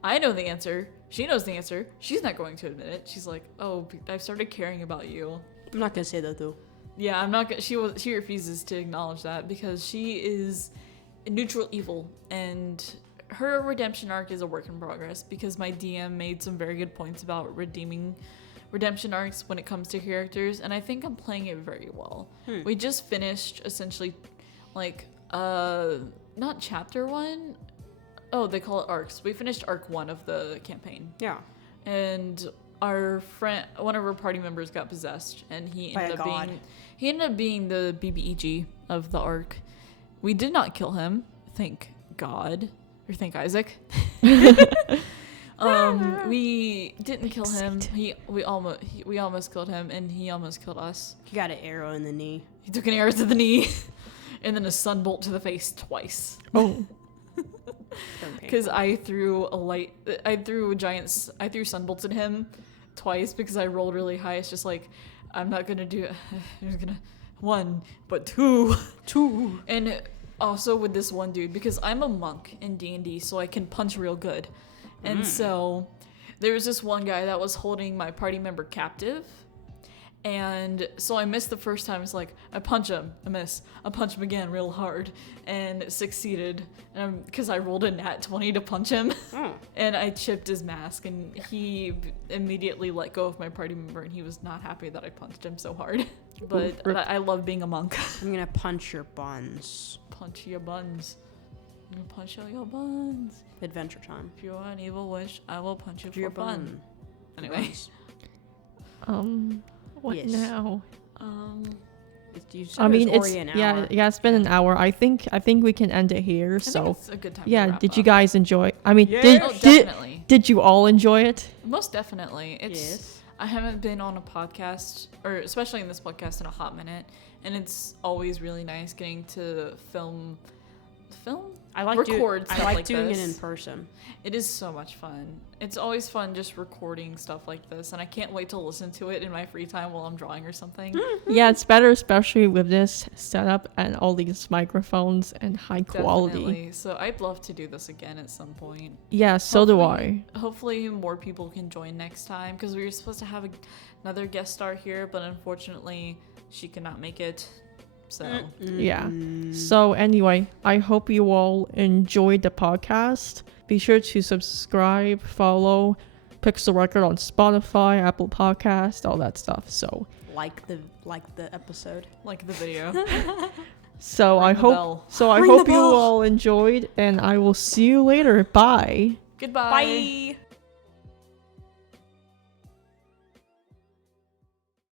I know the answer. She knows the answer. She's not going to admit it. She's like, oh, I've started caring about you. I'm not gonna say that though. Yeah, I'm not gonna. She refuses to acknowledge that because she is neutral evil, and her redemption arc is a work in progress, because my DM made some very good points about redeeming redemption arcs when it comes to characters, and I think I'm playing it very well. We just finished essentially not chapter 1. Oh, they call it arcs. We finished arc 1 of the campaign. Yeah. And our friend, one of our party members got possessed, and he ended up being the BBEG of the arc. We did not kill him, thank God, or thank Isaac. We didn't kill him. We almost killed him, and he almost killed us. He got an arrow in the knee. He took an arrow to the knee, and then a sunbolt to the face twice. Oh. Because I threw sunbolts at him twice because I rolled really high. It's just like, I'm not gonna do it. I'm just gonna 1, but 2. And also with this one dude, because I'm a monk in D&D, so I can punch real good. And so there was this one guy that was holding my party member captive. And so I missed the first time. It's like, I punch him, I miss. I punch him again real hard and succeeded. And because I rolled a nat 20 to punch him. And I chipped his mask, and he immediately let go of my party member, and he was not happy that I punched him so hard. But I love being a monk. I'm gonna punch your buns. Punch your buns. I'm gonna punch all your buns. Adventure time. If you're an evil witch, I will punch you for your fun. Anyway. What now? I mean, it's been an hour. I think we can end it here. So it's a good time. Yeah, to wrap did up. you guys enjoy? I mean, definitely. Did you all enjoy it? Most definitely. I haven't been on a podcast, or especially in this podcast, in a hot minute, and it's always really nice getting to film. I like doing it in person. It is so much fun. It's always fun just recording stuff like this, and I can't wait to listen to it in my free time while I'm drawing or something. Yeah, it's better, especially with this setup and all these microphones and high quality. Definitely. So I'd love to do this again at some point. Yeah, so do I. Hopefully more people can join next time, because we were supposed to have another guest star here, but unfortunately she cannot make it. So Yeah. So anyway, I hope you all enjoyed the podcast. Be sure to subscribe, follow Pixel Record on Spotify, Apple Podcast, all that stuff. So like the episode. like the video. so I the hope bell. so I Ring the hope you bell. all enjoyed, and I will see you later. Bye. Goodbye. Bye.